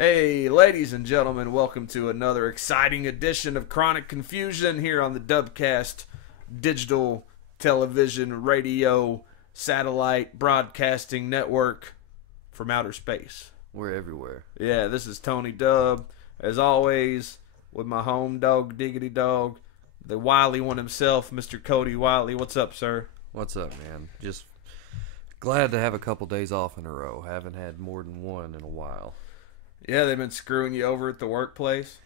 Hey, ladies and gentlemen, welcome to another exciting edition of Chronic Confusion here on the Dubcast digital television, radio, satellite broadcasting network from outer space. We're everywhere. Yeah, this is Tony Dub, as always, with my home dog, Diggity Dog, the wily one himself, Mr. Cody Wiley. What's up, sir? What's up, man? Just glad to have a couple days off in a row. Haven't had more than one in a while. Yeah, they've been screwing you over at the workplace.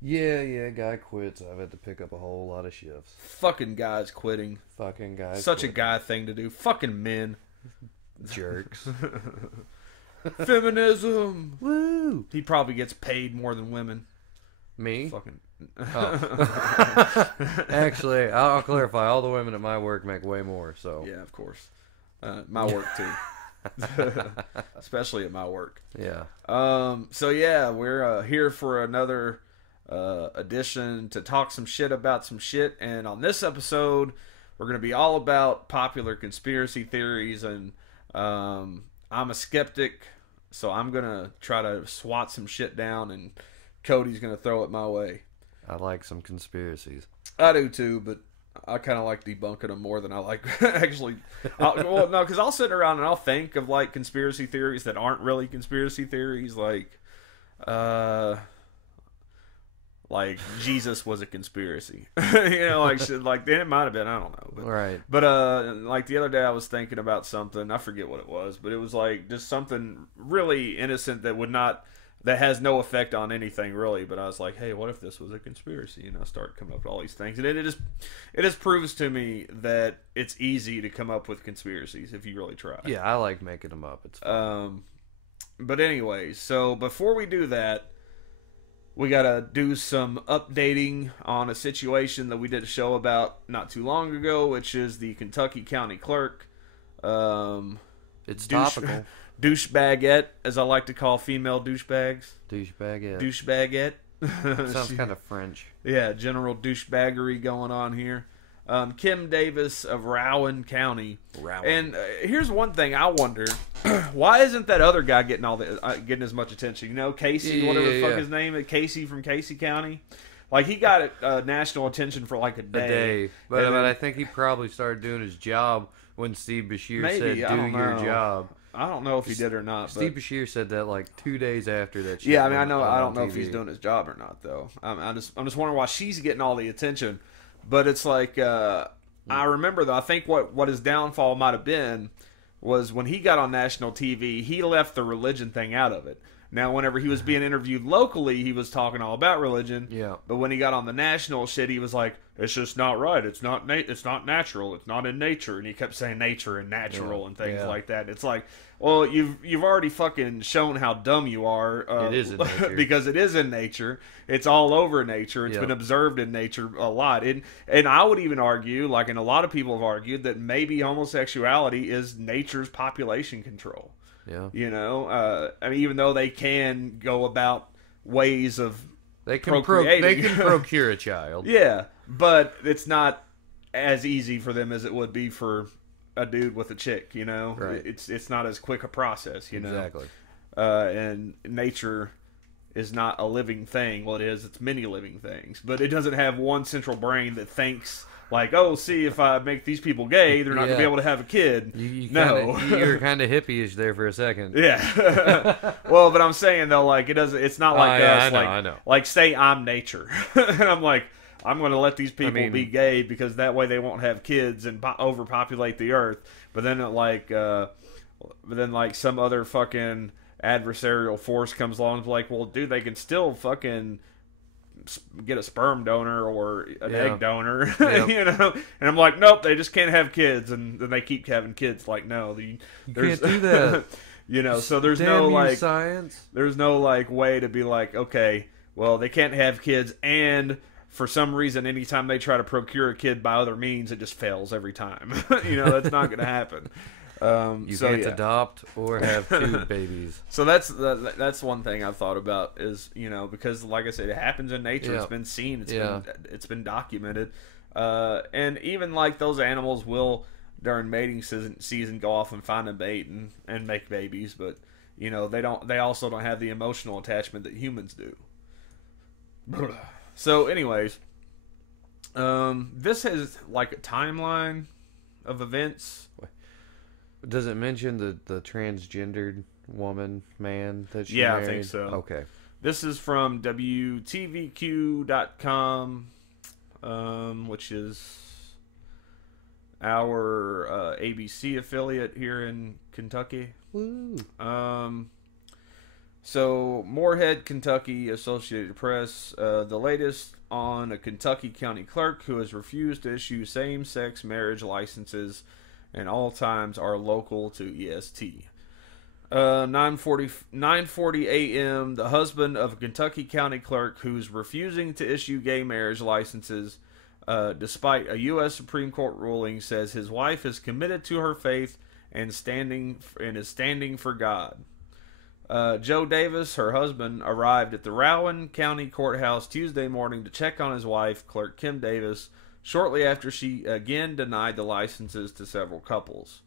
Yeah, guy quits. I've had to pick up a whole lot of shifts. Fucking guys quitting. Fucking guys Such quitting. a guy thing to do. Fucking men. Jerks. Feminism. Woo! He probably gets paid more than women. Me? Fucking. Oh. Actually, I'll clarify. All the women at my work make way more, so. Yeah, of course. My work, too. Especially at my work. Yeah. So yeah, we're here for another edition to talk some shit about some shit, and on this episode we're going to be all about popular conspiracy theories, and I'm a skeptic, so I'm going to try to swat some shit down, and Cody's going to throw it my way. I like some conspiracies. I do too, but I kind of like debunking them more than I like actually. Well, no, because I'll sit around and I'll think of like conspiracy theories that aren't really conspiracy theories, like Jesus was a conspiracy. Like shit, like it might have been. I don't know. But, Right. But like the other day I was thinking about something. I forget what it was, but it was like just something really innocent that has no effect on anything really, but I was like, hey, what if this was a conspiracy? And I start coming up with all these things, and it just proves to me that it's easy to come up with conspiracies if you really try. Yeah, I like making them up. It's fun. But anyways, so before we do that, we gotta do some updating on a situation that we did a show about not too long ago, which is the Kentucky County Clerk. It's topical. Douchebagette, as I like to call female douchebags. Douchebagette. Douchebagette. Sounds kind of French. Yeah, general douchebaggery going on here. Kim Davis of Rowan County. And here's one thing I wonder: why isn't that other guy getting as much attention? You know, Casey, whatever the fuck his name is, Casey from Casey County. Like he got national attention for like a day. But I think he probably started doing his job when Steve Beshear said, "Do your job." I don't know if he did or not. Steve Beshear said that like 2 days after that shit. Yeah, I mean, I don't know TV. if he's doing his job or not, though. I'm just wondering why she's getting all the attention. But it's like, I remember, though, I think what his downfall might have been was when he got on national TV, he left the religion thing out of it. Now, whenever he was being interviewed locally, he was talking all about religion. Yeah. But when he got on the national shit, he was like, "It's just not right. It's not natural. It's not in nature." And he kept saying nature and natural and things like that. It's like, well, you've already fucking shown how dumb you are. It is in nature. Because it is in nature. It's all over nature. It's been observed in nature a lot. And I would even argue, like, and a lot of people have argued, that maybe homosexuality is nature's population control. Yeah. You know, I mean, even though they can go about ways of procreating. They can procure a child. Yeah, but it's not as easy for them as it would be for a dude with a chick, you know? Right. It's not as quick a process, you know? Exactly. And nature is not a living thing. Well, it's many living things. But it doesn't have one central brain that thinks, like, oh, see, if I make these people gay, they're not going to be able to have a kid. You're kind of hippie-ish there for a second. Yeah. Well, but I'm saying, though, like, it's not like us. I know. Like, say I'm nature. And I'm like, I'm going to let these people be gay because that way they won't have kids and overpopulate the earth. But then, some other fucking adversarial force comes along and is like, well, dude, they can still fucking get a sperm donor or an egg donor, you know? And I'm like, nope, they just can't have kids. And then they keep having kids. Like, no, you can't do that. You know, so there's Damn no, you, science. There's no, like, way to be like, okay, well, they can't have kids, and for some reason, anytime they try to procure a kid by other means, it just fails every time. You know, that's not going to happen. You can't adopt or have two babies. So that's one thing I've thought about is, you know, because like I said, it happens in nature. It's been seen. It's been documented. And even like those animals will during mating season go off and find a mate and make babies. But you know, they also don't have the emotional attachment that humans do. So, anyways, this has like a timeline of events. Does it mention the transgendered man that she Yeah, married? I think so. Okay. This is from WTVQ.com, which is our ABC affiliate here in Kentucky. Woo. So, Moorhead, Kentucky, Associated Press, the latest on a Kentucky county clerk who has refused to issue same-sex marriage licenses and all times are local to EST. 9:40 a.m., the husband of a Kentucky county clerk who's refusing to issue gay marriage licenses despite a U.S. Supreme Court ruling says his wife is committed to her faith and is standing for God. Joe Davis, her husband, arrived at the Rowan County Courthouse Tuesday morning to check on his wife, Clerk Kim Davis, shortly after she again denied the licenses to several couples.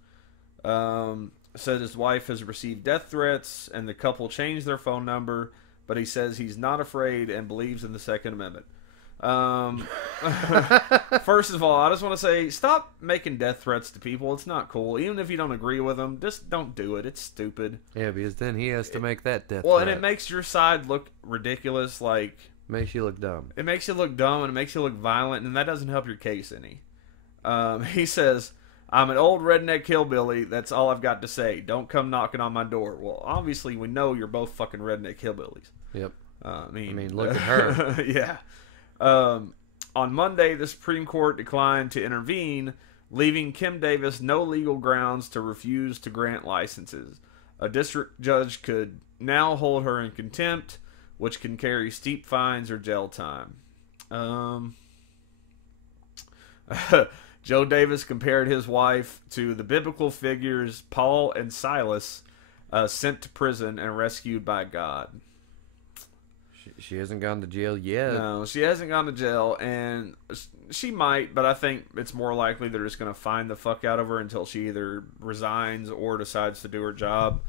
Said his wife has received death threats, and the couple changed their phone number, but he says he's not afraid and believes in the Second Amendment. First of all, I just want to say, stop making death threats to people. It's not cool. Even if you don't agree with them, just don't do it. It's stupid. Yeah, because then he has to make that death Well, threat. and it makes your side look ridiculous. Like, Makes you look dumb. it makes you look dumb, and it makes you look violent, and that doesn't help your case any. He says, I'm an old redneck hillbilly. That's all I've got to say. Don't come knocking on my door. Well, obviously, we know you're both fucking redneck hillbillies. Yep. I mean, look at her. Yeah. On Monday, the Supreme Court declined to intervene, leaving Kim Davis no legal grounds to refuse to grant licenses. A district judge could now hold her in contempt, which can carry steep fines or jail time. Joe Davis compared his wife to the biblical figures Paul and Silas, sent to prison and rescued by God. She hasn't gone to jail yet. No, she hasn't gone to jail, and she might, but I think it's more likely they're just going to fine the fuck out of her until she either resigns or decides to do her job.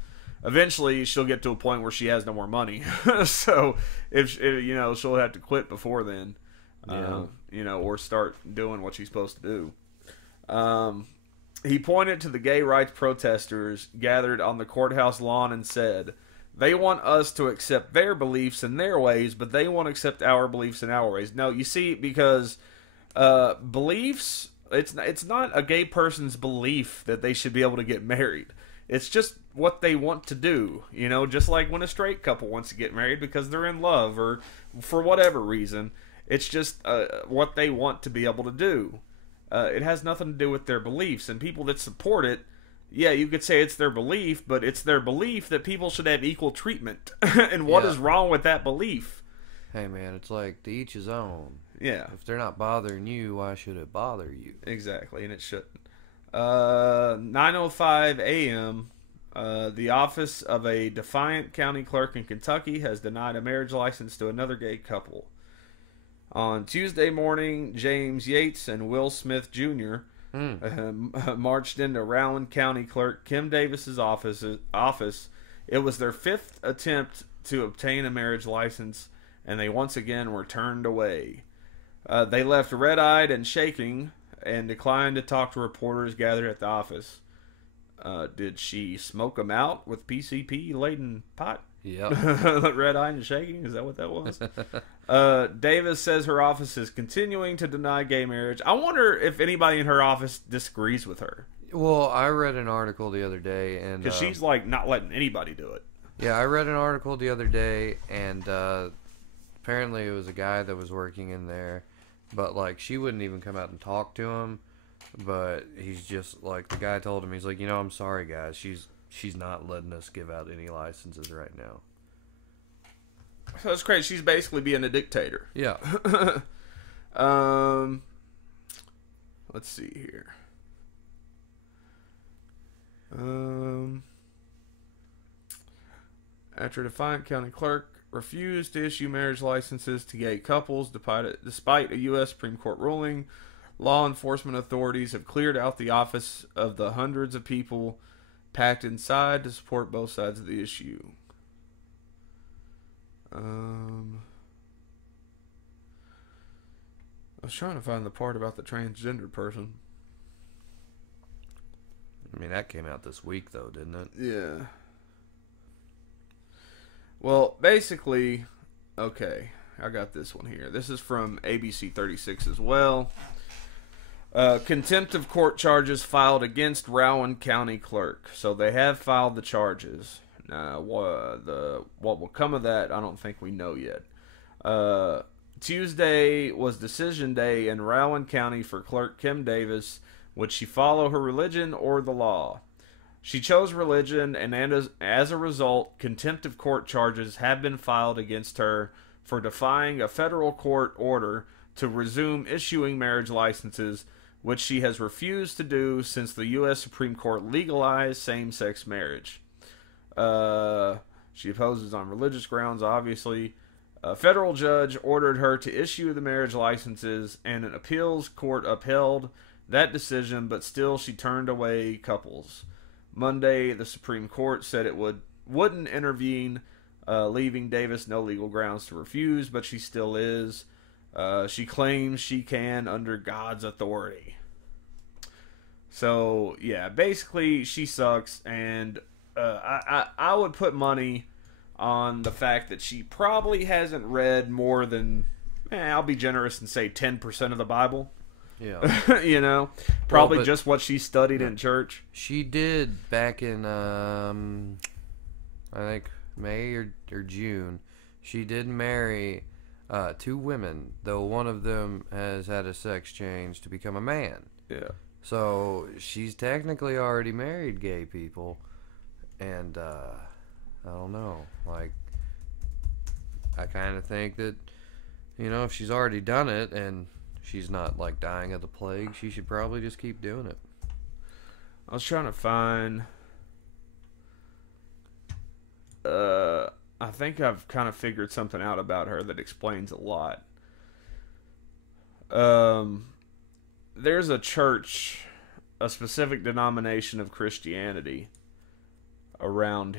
Eventually, she'll get to a point where she has no more money. So, if you know, she'll have to quit before then. Yeah. You know, or start doing what she's supposed to do. He pointed to the gay rights protesters gathered on the courthouse lawn and said, they want us to accept their beliefs in their ways, but they won't accept our beliefs in our ways. No, you see, because beliefs, it's not a gay person's belief that they should be able to get married. It's just what they want to do, you know, just like when a straight couple wants to get married because they're in love or for whatever reason. It's just what they want to be able to do. It has nothing to do with their beliefs, and people that support it, yeah, you could say it's their belief, but it's their belief that people should have equal treatment. And what is wrong with that belief? Hey, man, it's like to each his own. Yeah. If they're not bothering you, why should it bother you? Exactly, and it shouldn't. 9:05 a.m., the office of a Defiant County clerk in Kentucky has denied a marriage license to another gay couple. On Tuesday morning, James Yates and Will Smith Jr. Marched into Rowan County Clerk Kim Davis's office. It was their fifth attempt to obtain a marriage license, and they once again were turned away. They left red-eyed and shaking and declined to talk to reporters gathered at the office. Did she smoke them out with PCP-laden pot? Yep. Red-eyed and shaking? Is that what that was? Davis says her office is continuing to deny gay marriage. I wonder if anybody in her office disagrees with her. Well, I read an article the other day, and Because she's, like, not letting anybody do it. yeah, I read an article the other day, and apparently it was a guy that was working in there, but, like, she wouldn't even come out and talk to him, but he's just, like, the guy told him, he's like, you know, I'm sorry, guys, she's not letting us give out any licenses right now. So that's crazy. She's basically being a dictator. Yeah. Let's see here. After Defiant County Clerk refused to issue marriage licenses to gay couples despite a U.S. Supreme Court ruling, law enforcement authorities have cleared out the office of the hundreds of people packed inside to support both sides of the issue. I was trying to find the part about the transgender person. I mean, that came out this week, though, didn't it? Yeah. Well, basically, okay, I got this one here. This is from ABC 36 as well. Contempt of court charges filed against Rowan County clerk. So they have filed the charges. Now, what will come of that, I don't think we know yet. Tuesday was decision day in Rowan County for Clerk Kim Davis. Would she follow her religion or the law? She chose religion, and as a result, contempt of court charges have been filed against her for defying a federal court order to resume issuing marriage licenses, which she has refused to do since the U.S. Supreme Court legalized same-sex marriage. She opposes on religious grounds, obviously. A federal judge ordered her to issue the marriage licenses, and an appeals court upheld that decision, but still she turned away couples. Monday, the Supreme Court said it wouldn't intervene, leaving Davis no legal grounds to refuse, but she still is. She claims she can under God's authority. So, yeah, basically she sucks, and I would put money on the fact that she probably hasn't read more than, I'll be generous and say 10% of the Bible. Yeah. You know? Probably well, just what she studied in church. She did back in, I think, May or June. She did marry 2 women, though one of them has had a sex change to become a man. Yeah. So she's technically already married gay people. And, I don't know. Like, I kind of think that, you know, if she's already done it and she's not, like, dying of the plague, she should probably just keep doing it. I was trying to find... I think I've kind of figured something out about her that explains a lot. There's a church, a specific denomination of Christianity around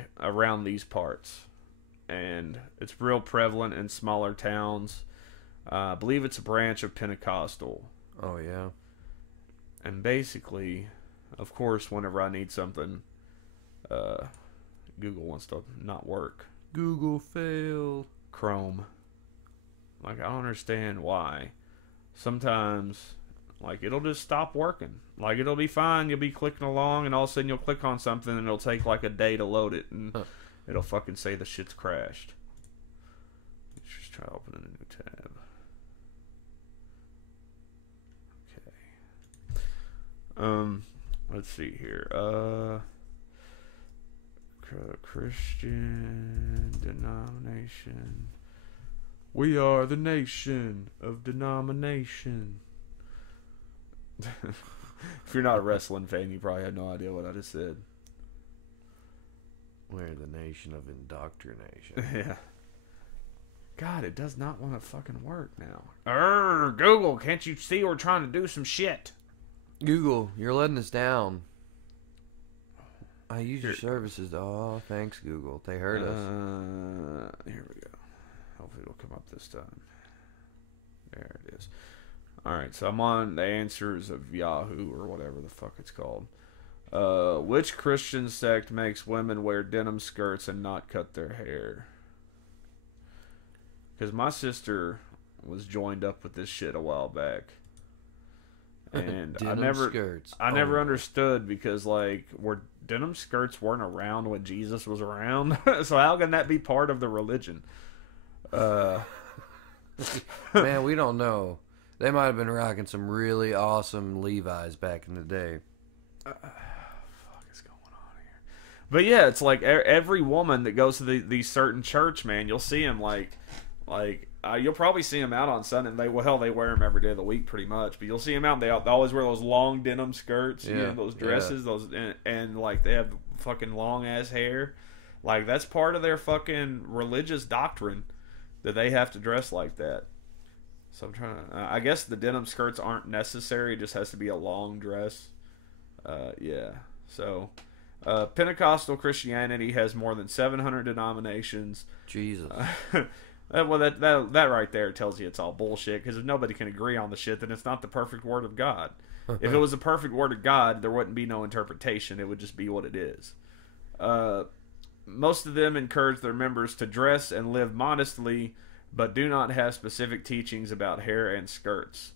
these parts, and it's real prevalent in smaller towns. I believe it's a branch of Pentecostal. Oh, yeah. And basically, of course, whenever I need something, Google wants to not work. Google failed. Chrome. Like, I don't understand why. Sometimes, like, it'll just stop working. Like, it'll be fine. You'll be clicking along, and all of a sudden you'll click on something, and it'll take, like, a day to load it, and it'll fucking say the shit's crashed. Let's just try opening a new tab. Okay. Let's see here. Christian denomination. We are the nation of denomination. If you're not a wrestling fan, you probably had no idea what I just said. We're the nation of indoctrination. Yeah. God, it does not want to fucking work now. Google, can't you see we're trying to do some shit? Google, you're letting us down. I use your services. Oh, thanks, Google. They heard us. Here we go. Hopefully it'll come up this time. There it is. Alright, so I'm on the answers of Yahoo or whatever the fuck it's called. Which Christian sect makes women wear denim skirts and not cut their hair? Because my sister was joined up with this shit a while back. And I never understood, because, like, denim skirts weren't around when Jesus was around. So how can that be part of the religion? Man, we don't know. They might have been rocking some really awesome Levi's back in the day. Fuck is going on here? But yeah, it's like every woman that goes to these certain church, man, you'll see them you'll probably see them out on Sunday. They wear them every day of the week, pretty much. But you'll see them out. They always wear those long denim skirts, those dresses, and like they have fucking long ass hair. Like, that's part of their fucking religious doctrine that they have to dress like that. So I'm trying to. I guess the denim skirts aren't necessary. It just has to be a long dress. Yeah. So Pentecostal Christianity has more than 700 denominations. Jesus. Well, that right there tells you it's all bullshit, because if nobody can agree on the shit, then it's not the perfect word of God. If it was the perfect word of God, there wouldn't be no interpretation. It would just be what it is. Most of them encourage their members to dress and live modestly, but do not have specific teachings about hair and skirts.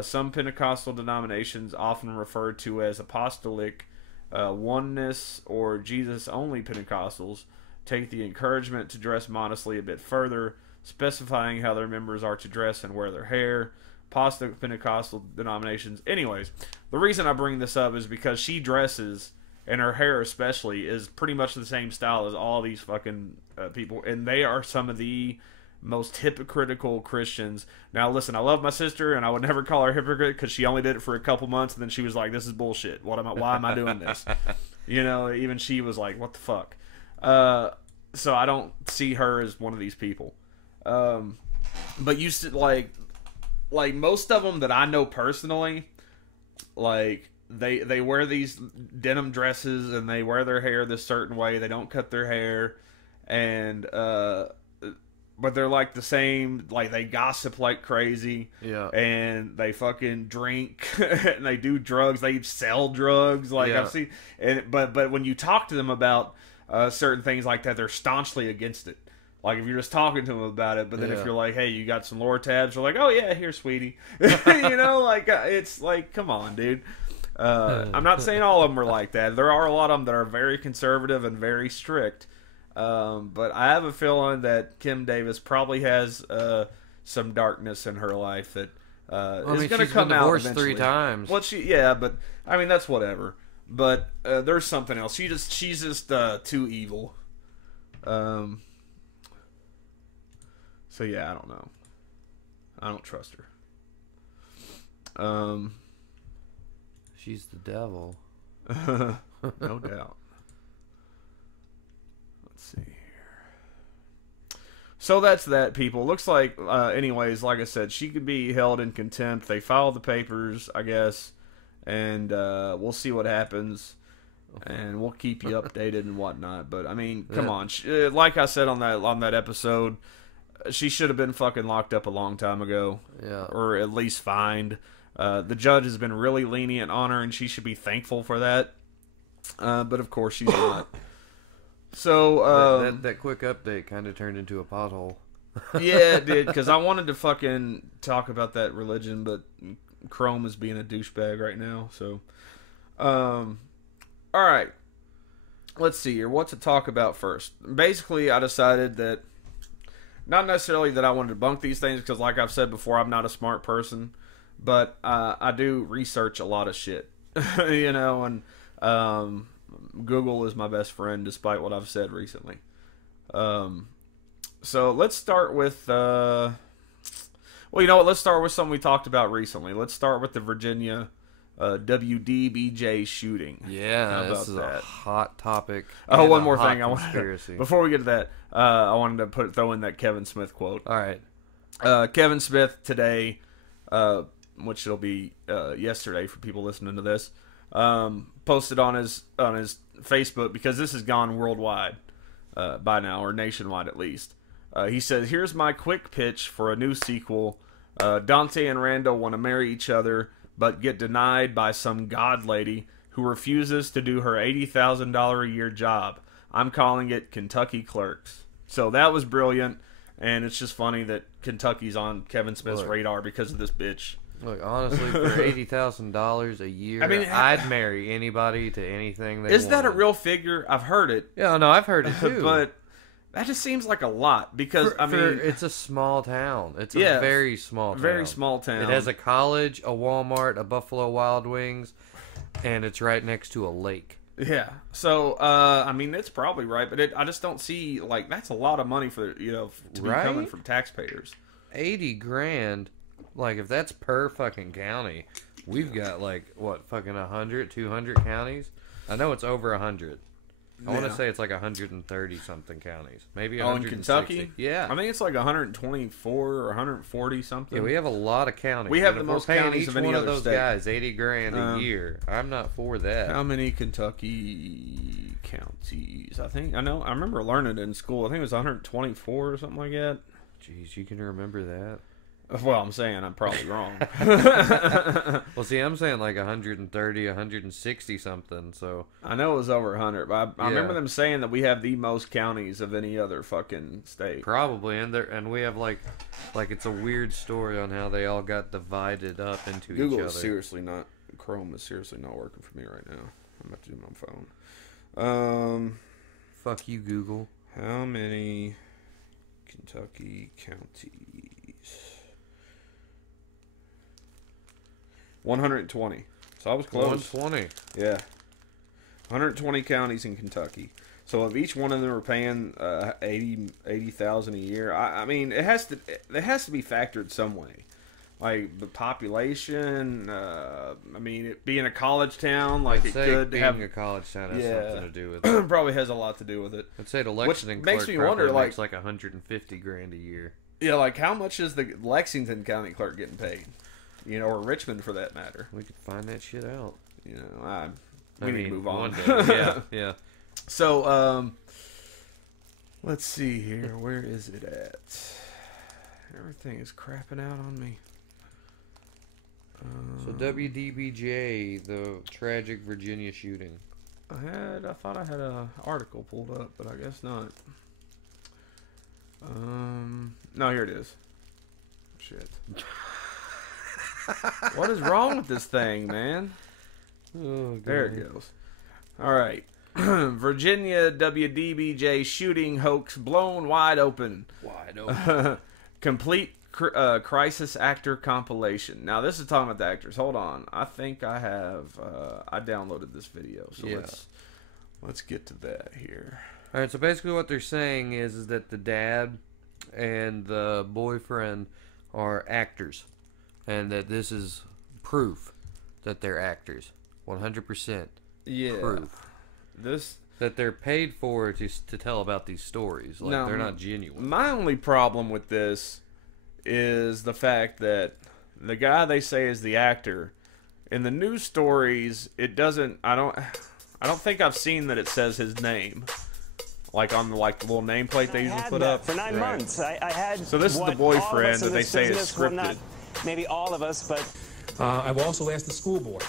Some Pentecostal denominations, often referred to as apostolic, oneness, or Jesus-only Pentecostals, take the encouragement to dress modestly a bit further, specifying how their members are to dress and wear their hair. Apostolic Pentecostal denominations. Anyways, the reason I bring this up is because she dresses, and her hair especially, is pretty much the same style as all these fucking people, and they are some of the most hypocritical Christians. Now, listen, I love my sister, and I would never call her a hypocrite, because she only did it for a couple months, and then she was like, "This is bullshit. Why am I doing this?" You know, even she was like, "What the fuck?" So I don't see her as one of these people. But you said, like most of them that I know personally, like they wear these denim dresses, and they wear their hair this certain way. They don't cut their hair, and but they're like the same. Like, they gossip like crazy. Yeah. And they fucking drink and they do drugs. They sell drugs. Like, yeah. I've seen. But when you talk to them about certain things like that, they're staunchly against it. Like, if you're just talking to them about it, but then if you're like, "Hey, you got some lower tabs?" They're like, "Oh yeah, here, sweetie." You know, like, it's like, come on, dude. I'm not saying all of them are like that. There are a lot of them that are very conservative and very strict. But I have a feeling that Kim Davis probably has some darkness in her life that is going to come out eventually. 3 times. Well, but I mean, that's whatever. But there's something else. She's just too evil. So yeah, I don't know. I don't trust her. She's the devil. No doubt. Let's see here. So that's that, people. Looks like, anyways, like I said, she could be held in contempt. They filed the papers, I guess, and we'll see what happens, and we'll keep you updated and whatnot. But I mean, come on, like I said on that episode, she should have been fucking locked up a long time ago, or at least fined. The judge has been really lenient on her, and she should be thankful for that. But of course, she's not. So that quick update kind of turned into a pothole. Yeah, it did, because I wanted to fucking talk about that religion, but Chrome is being a douchebag right now. So, all right, let's see here. What to talk about first? Basically, I decided that not necessarily that I wanted to debunk these things, because like I've said before, I'm not a smart person, but I do research a lot of shit, you know, and Google is my best friend, despite what I've said recently. So let's start with, well, you know what? Let's start with something we talked about recently. Let's start with the Virginia WDBJ shooting. Yeah, this is a hot topic. Oh, one more thing. Before we get to that, I wanted to throw in that Kevin Smith quote. All right. Kevin Smith today, which it'll be yesterday for people listening to this, posted on his Facebook, because this has gone worldwide by now, or nationwide at least. He says, "Here's my quick pitch for a new sequel. Dante and Randall want to marry each other, but get denied by some god lady who refuses to do her $80,000 a year job. I'm calling it Kentucky Clerks." So that was brilliant, and it's just funny that Kentucky's on Kevin Smith's radar because of this bitch. Look, honestly, for $80,000 a year, I mean, I'd marry anybody to anything they Is wanted. that a real figure? I've heard it. Yeah, no, I've heard it too. But that just seems like a lot, because it's a small town. It's a very small town. Very small town. It has a college, a Walmart, a Buffalo Wild Wings, and it's right next to a lake. Yeah. So, I mean, it's probably right, but I just don't see, like, that's a lot of money for, you know, to be coming from taxpayers. 80 grand. Like, if that's per fucking county, we've got, like, what, fucking 100, 200 counties? I know it's over 100. I want to say it's like 130 something counties, maybe in 160. Kentucky. Yeah, I think it's like 124 or 140 something. Yeah, we have a lot of counties. We have and the if we're most paying counties each of any one other of those state. guys $80,000 a year. I'm not for that. How many Kentucky counties? I remember learning it in school. I think it was 124 or something like that. Jeez, you can remember that? Well, I'm saying I'm probably wrong. Well, see, I'm saying like 130, 160 something. So I know it was over 100, but I Yeah. remember them saying that we have the most counties of any other fucking state. probably, and we have like it's a weird story on how they all got divided up into Google each is other. seriously not. Chrome is seriously not working for me right now. I'm about to do it on my phone. Fuck you, Google. How many Kentucky counties? 120. So I was close. 120. Yeah. 120 counties in Kentucky. So if each one of them are paying 80,000 a year, I mean it has to be factored some way. Like the population, I mean it being a college town, like I'd it say could being have a college town has Yeah. something to do with it. probably has a lot to do with it. I'd say the Lexington Which makes clerk me wonder, probably like- makes like 150 grand a year. Yeah, like how much is the Lexington County clerk getting paid? You know, or Richmond for that matter. We could find that shit out. You know, we need to move on. One day. Yeah. So, let's see here. Where is it at? Everything is crapping out on me. So WDBJ, the tragic Virginia shooting. I thought I had an article pulled up, but I guess not. No, here it is. Shit. What is wrong with this thing, man? Oh, There it goes. All right. Virginia WDBJ shooting hoax blown wide open. Wide open. Complete crisis actor compilation. Now this is talking about the actors. Hold on. I think I have. I downloaded this video, so Yeah. let's get to that here. All right. So basically, what they're saying is that the dad and the boyfriend are actors, and that this is proof that they're actors. 100%. Yeah. Proof This. that they're paid for to tell about these stories. Like No, they're not genuine. My only problem with this is the fact that the guy they say is the actor in the news stories, it doesn't. I don't think I've seen that it says his name, like on the little nameplate they usually put up for 9 months. I had. So this is the what all of us boyfriend in that they this say is business, well, scripted. not maybe all of us, but I've also asked the school board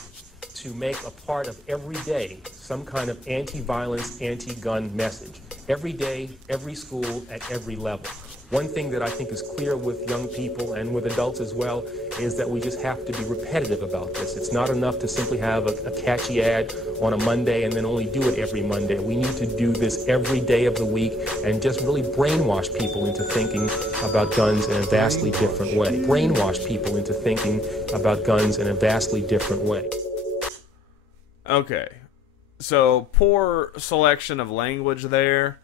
to make a part of every day some kind of anti-violence, anti-gun message. Every day, every school, at every level. One thing that I think is clear with young people and with adults as well is that we just have to be repetitive about this. It's not enough to simply have a catchy ad on a Monday and then only do it every Monday. We need to do this every day of the week and just really brainwash people into thinking about guns in a vastly different way. Brainwash people into thinking about guns in a vastly different way. Okay, so poor selection of language there.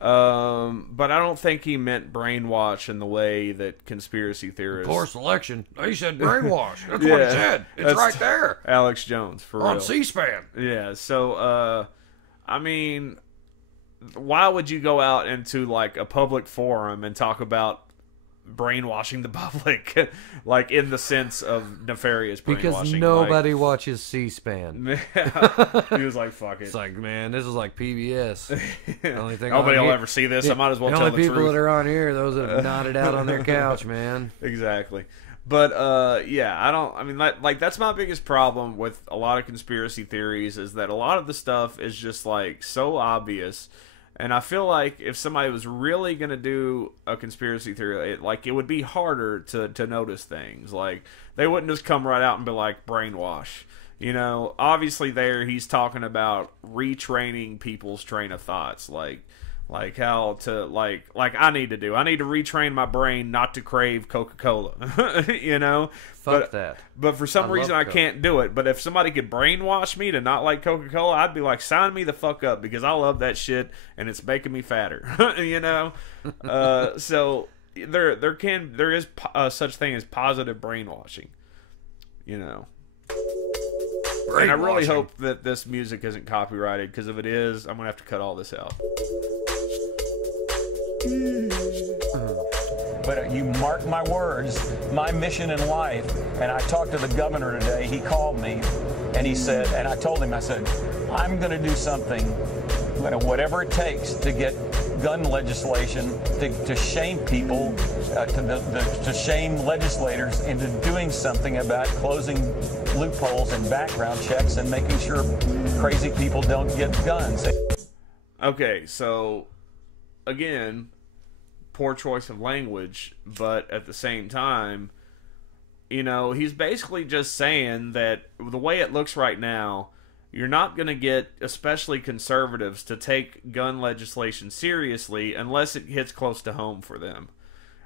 But I don't think he meant brainwash in the way that conspiracy theorists. Poor selection. He said brainwash. That's Yeah, what he said. It's that's right there Alex Jones for on real. C-SPAN. Yeah. So, I mean, why would you go out into like a public forum and talk about brainwashing the public, like in the sense of nefarious brainwashing? Because nobody watches C-SPAN. Like, he was like, "Fuck it." It's like, man, this is like PBS. The only thing Nobody on will here- ever see this. I might as well the tell only the people truth. that are on here are those that have nodded out on their couch, man. Exactly. But yeah, I mean, like that's my biggest problem with a lot of conspiracy theories is that a lot of the stuff is just like so obvious. And I feel like if somebody was really going to do a conspiracy theory, it would be harder to notice things. Like, they wouldn't just come right out and be like, brainwash. You know, obviously there he's talking about retraining people's train of thoughts. Like how to, like I need to retrain my brain not to crave Coca-Cola. You know? Fuck that. But for some I reason love I Coke. can't do it. But if somebody could brainwash me to not like Coca-Cola, I'd be like, sign me the fuck up because I love that shit and it's making me fatter. You know? So there is such thing as positive brainwashing. You know? And I really hope that this music isn't copyrighted, because if it is, I'm going to have to cut all this out. But you mark my words, my mission in life, and I talked to the governor today, he called me, and he said, and I told him, I said, I'm going to do something, whatever it takes to get gun legislation, to shame people, to shame legislators into doing something about closing loopholes in background checks and making sure crazy people don't get guns. Okay, so, again, poor choice of language, but at the same time, you know, he's basically just saying that the way it looks right now, you're not going to get, especially conservatives, to take gun legislation seriously unless it hits close to home for them.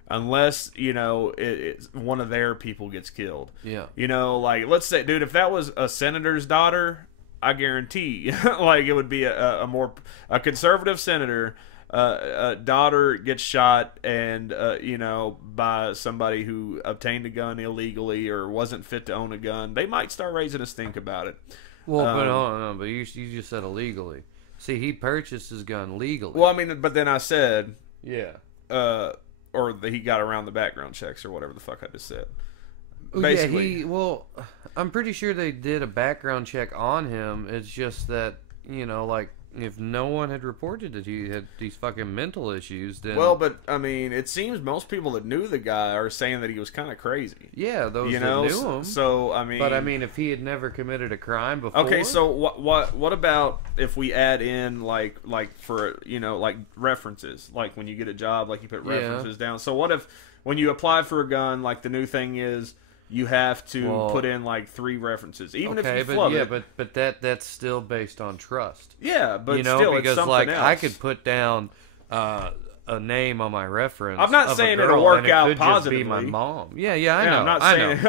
Unless, you know, one of their people gets killed. Yeah. You know, like, let's say, dude, if that was a senator's daughter, I guarantee, like, it would be a conservative senator, daughter gets shot and, you know, by somebody who obtained a gun illegally or wasn't fit to own a gun, they might start raising a stink about it. Well, but you just said illegally. See, he purchased his gun legally. Well, I mean, but then I said, yeah, or that he got around the background checks or whatever the fuck I just said. Basically, I'm pretty sure they did a background check on him. It's just that, you know, like, if no one had reported that he had these fucking mental issues, then... Well, but, I mean, it seems most people that knew the guy are saying that he was kind of crazy. Yeah, those that knew him. So, I mean... But, I mean, if he had never committed a crime before... Okay, so what about if we add in, like for, you know, like, references? Like, when you get a job, like, you put references down. So what if, when you apply for a gun, like, the new thing is... You have to put in like 3 references, even if you flub it. But that's still based on trust. Yeah, but you know, still, because it's something like else. I could put down a name on my reference. I'm not saying it'll work out positively. Just be my mom. Yeah, I know.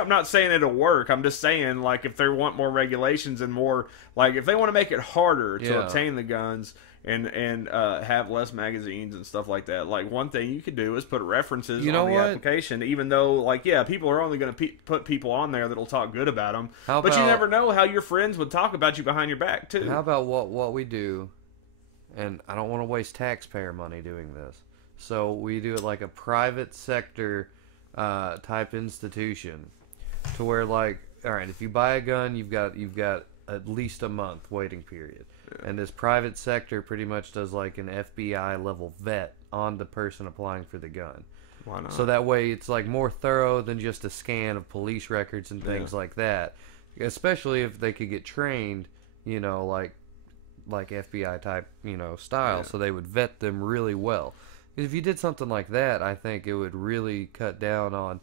I'm not saying it'll work. I'm just saying, like, if they want more regulations and more, like, if they want to make it harder to obtain the guns and have less magazines and stuff like that, like, one thing you could do is put references on the application, even though, like, yeah, people are only going to put people on there that'll talk good about them. But you never know how your friends would talk about you behind your back, too. How about what we do, and I don't want to waste taxpayer money doing this, so we do it like a private sector type institution, to where, like, all right, if you buy a gun, you've got at least a month waiting period. Yeah. And this private sector pretty much does like an FBI level vet on the person applying for the gun. Why not? So that way it's like more thorough than just a scan of police records and things like that. Especially if they could get trained, you know, like FBI type, you know, style. So they would vet them really well. If you did something like that, I think it would really cut down on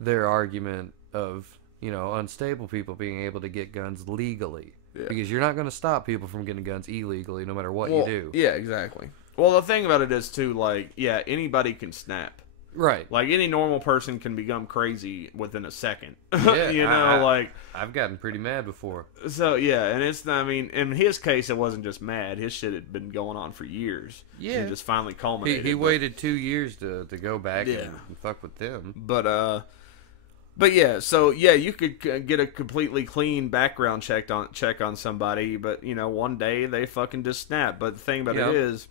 their argument of, you know, unstable people being able to get guns legally. Yeah. Because you're not going to stop people from getting guns illegally no matter what you do. Yeah, exactly. Well, the thing about it is, too, like, yeah, anybody can snap. Right. Like, any normal person can become crazy within a second. Yeah, you know, like... I've gotten pretty mad before. So, yeah, and it's, I mean, in his case, it wasn't just mad. His shit had been going on for years. Yeah. And just finally culminated. He waited 2 years to go back and fuck with them. But yeah, so yeah, you could get a completely clean background check on somebody, but you know, one day they fucking just snap. But the thing about it is,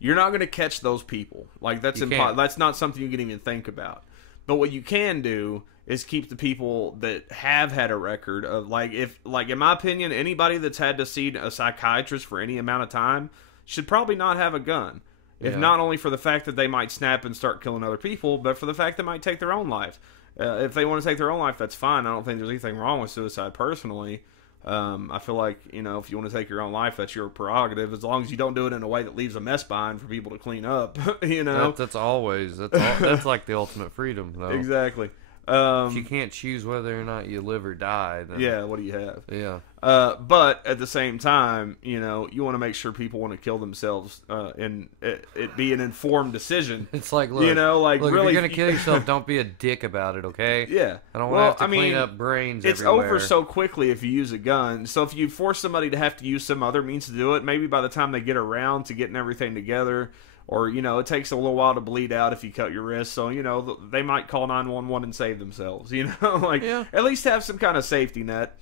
you're not going to catch those people. Like, that's that's not something you can even think about. But what you can do is keep the people that have had a record of, like, if, like, in my opinion, anybody that's had to see a psychiatrist for any amount of time should probably not have a gun. If not only for the fact that they might snap and start killing other people, but for the fact they might take their own life. If they want to take their own life, that's fine. I don't think there's anything wrong with suicide personally. I feel like, you know, if you want to take your own life, that's your prerogative, as long as you don't do it in a way that leaves a mess behind for people to clean up. You know, that's always that's like the ultimate freedom, though. Exactly. If you can't choose whether or not you live or die, then what do you have? Yeah. But at the same time, you know, you want to make sure people want to kill themselves, and it be an informed decision. It's like, look, you know, like, look, really, if you're gonna kill yourself, don't be a dick about it, okay? Yeah. I don't want to have to clean up brains. It's everywhere. over so quickly if you use a gun. So if you force somebody to have to use some other means to do it, maybe by the time they get around to getting everything together. Or, you know, it takes a little while to bleed out if you cut your wrist. So, you know, they might call 911 and save themselves, you know? Like, at least have some kind of safety net.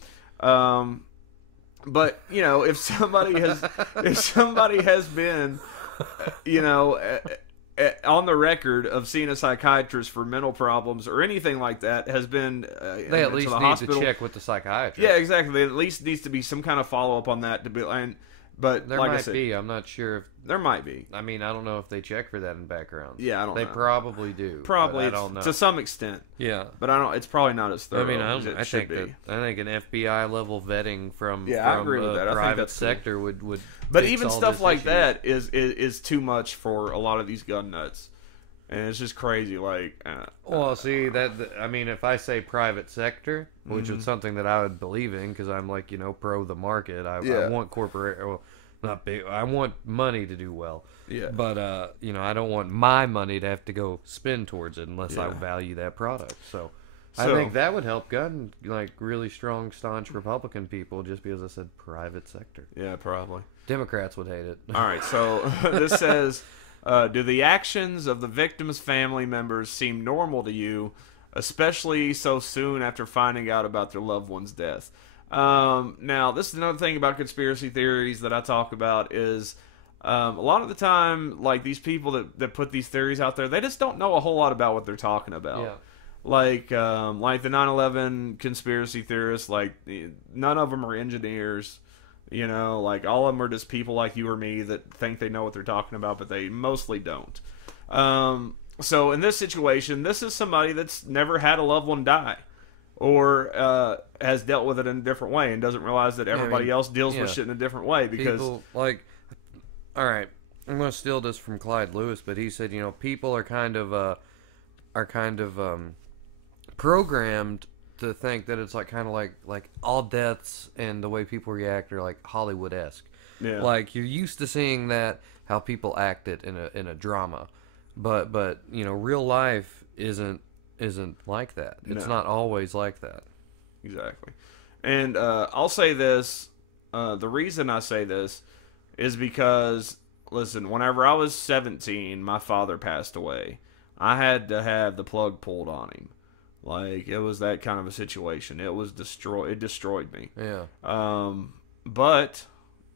But you know, if somebody has been, you know, on the record of seeing a psychiatrist for mental problems or anything like that, has been they at least the need hospital. to check with the psychiatrist. Yeah, exactly. There at least needs to be some kind of follow up on that to be. But there like might I said, be. I'm not sure if there might be. I mean, I don't know if they check for that in backgrounds. Yeah, I don't know. They probably do. Probably, I don't know. to some extent. Yeah, but I don't. It's probably not as thorough. I mean, as it I should think be. I think an FBI level vetting from I agree with that. I think private that's cool. sector would. But fix even all stuff this like issue. that is too much for a lot of these gun nuts, and it's just crazy. Like, well, see I mean, if I say private sector, which Mm-hmm. is something that I would believe in, because I'm like, you know, pro the market. I want corporate. Well, not big. I want money to do well. Yeah. But you know, I don't want my money to have to go spend towards it unless I value that product. So I think that would help gun like really strong, staunch Republican people, just because I said private sector. yeah, probably. Democrats would hate it. All right, so this says, do the actions of the victim's family members seem normal to you, especially so soon after finding out about their loved one's death? Now, this is another thing about conspiracy theories that I talk about is a lot of the time, like these people that put these theories out there, they just don't know a whole lot about what they're talking about. Yeah. Like the 9/11 conspiracy theorists, like none of them are engineers. You know, like all of them are just people like you or me that think they know what they're talking about, but they mostly don't. So in this situation, this is somebody that's never had a loved one die, or has dealt with it in a different way and doesn't realize that everybody else deals with shit in a different way. Because people, like, all right, I'm going to steal this from Clyde Lewis, but he said, you know, people are kind of programmed to think that it's kind of like all deaths and the way people react are like Hollywood-esque. Yeah. Like you're used to seeing that how people acted in a drama, but you know, real life isn't like that. It's not always like that. Exactly. And I'll say this, the reason I say this is because, listen, whenever I was 17, my father passed away. I had to have the plug pulled on him. Like, it was that kind of a situation. It destroyed me. Yeah. But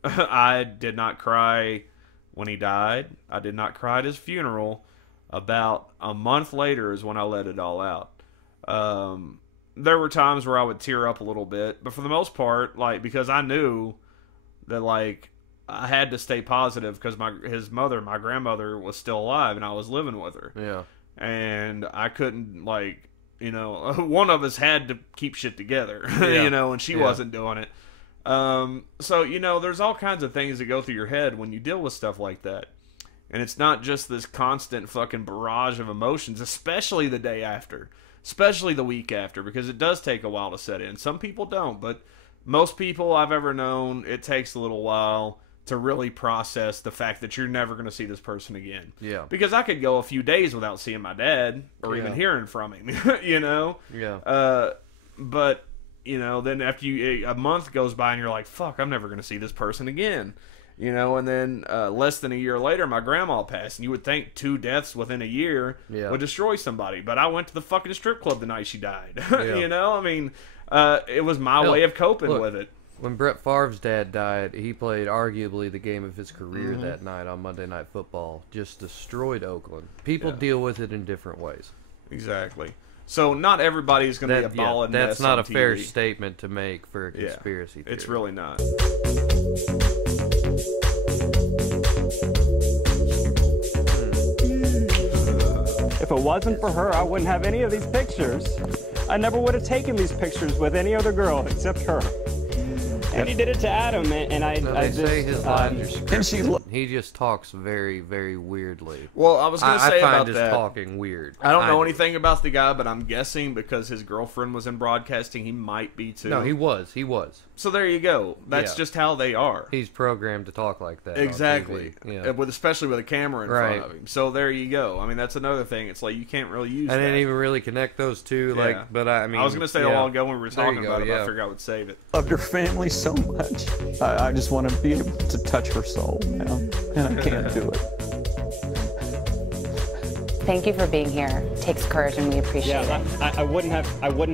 I did not cry when he died. I did not cry at his funeral. About a month later is when I let it all out. There were times where I would tear up a little bit, but for the most part, like, because I knew that, like, I had to stay positive because my grandmother was still alive and I was living with her. Yeah. And I couldn't, like, you know, one of us had to keep shit together, Yeah. you know, and she wasn't doing it. So, you know, there's all kinds of things that go through your head when you deal with stuff like that. And it's not just this constant fucking barrage of emotions, especially the day after, especially the week after, because it does take a while to set in. Some people don't, but most people I've ever known, it takes a little while to really process the fact that you're never going to see this person again. Yeah. Because I could go a few days without seeing my dad or even hearing from him, you know? Yeah. But, you know, then after a month goes by and you're like, fuck, I'm never going to see this person again. You know, and then less than a year later, my grandma passed. And you would think 2 deaths within a year would destroy somebody. But I went to the fucking strip club the night she died. You know, I mean, it was my way of coping with it. When Brett Favre's dad died, he played arguably the game of his career that night on Monday Night Football. Just destroyed Oakland. People deal with it in different ways. Exactly. So not everybody is going to be a ball and that's mess not on a fair TV. statement to make for a conspiracy theory. It's really not. If it wasn't for her, I wouldn't have any of these pictures. I never would have taken these pictures with any other girl except her. And he did it to Adam, and I They say his lines are scripted. And she He just talks very, very weirdly. Well, I was going to say I find about his that. talking weird. I don't know anything about the guy, but I'm guessing because his girlfriend was in broadcasting, he might be too. No, he was. So there you go. That's Yeah. just how they are. He's programmed to talk like that. Exactly. On TV. Yeah. Especially with a camera in Right. front of him. So there you go. I mean, that's another thing. It's like you can't really use I that. didn't even really connect those two. Yeah. Like, but I mean, I was going to say a while ago when we were There talking you about go, it, but I yeah. figured I would save it. loved her family so much. I just want to be able to touch her soul now, and I can't do it. Thank you for being here. It takes courage, and we appreciate it. I wouldn't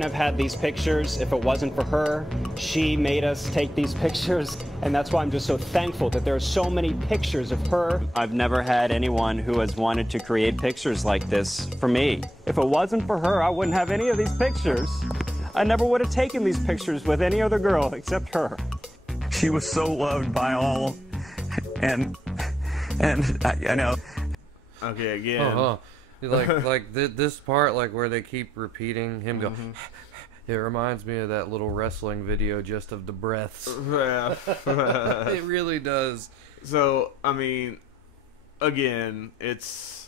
have had these pictures if it wasn't for her. She made us take these pictures, and that's why I'm just so thankful that there are so many pictures of her. I've never had anyone who has wanted to create pictures like this for me. If it wasn't for her, I wouldn't have any of these pictures. I never would have taken these pictures with any other girl except her. She was so loved by all, and I know. Okay, again. This part, like where they keep repeating him go. It reminds me of that little wrestling video, just of the breaths. Yeah. It really does. So, I mean, again, it's,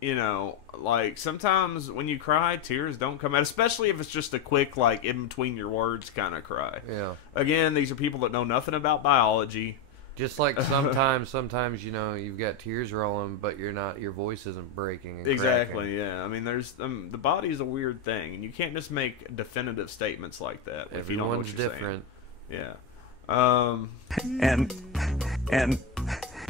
you know, like, sometimes when you cry, tears don't come out, especially if it's just a quick, like, in between your words kind of cry. Yeah. Again, these are people that know nothing about biology. Just like sometimes, you know, you've got tears rolling, but your voice isn't breaking and Exactly, cracking. yeah. I mean, there's, the body is a weird thing, and you can't just make definitive statements like that if you don't know what you're different. saying. Yeah. And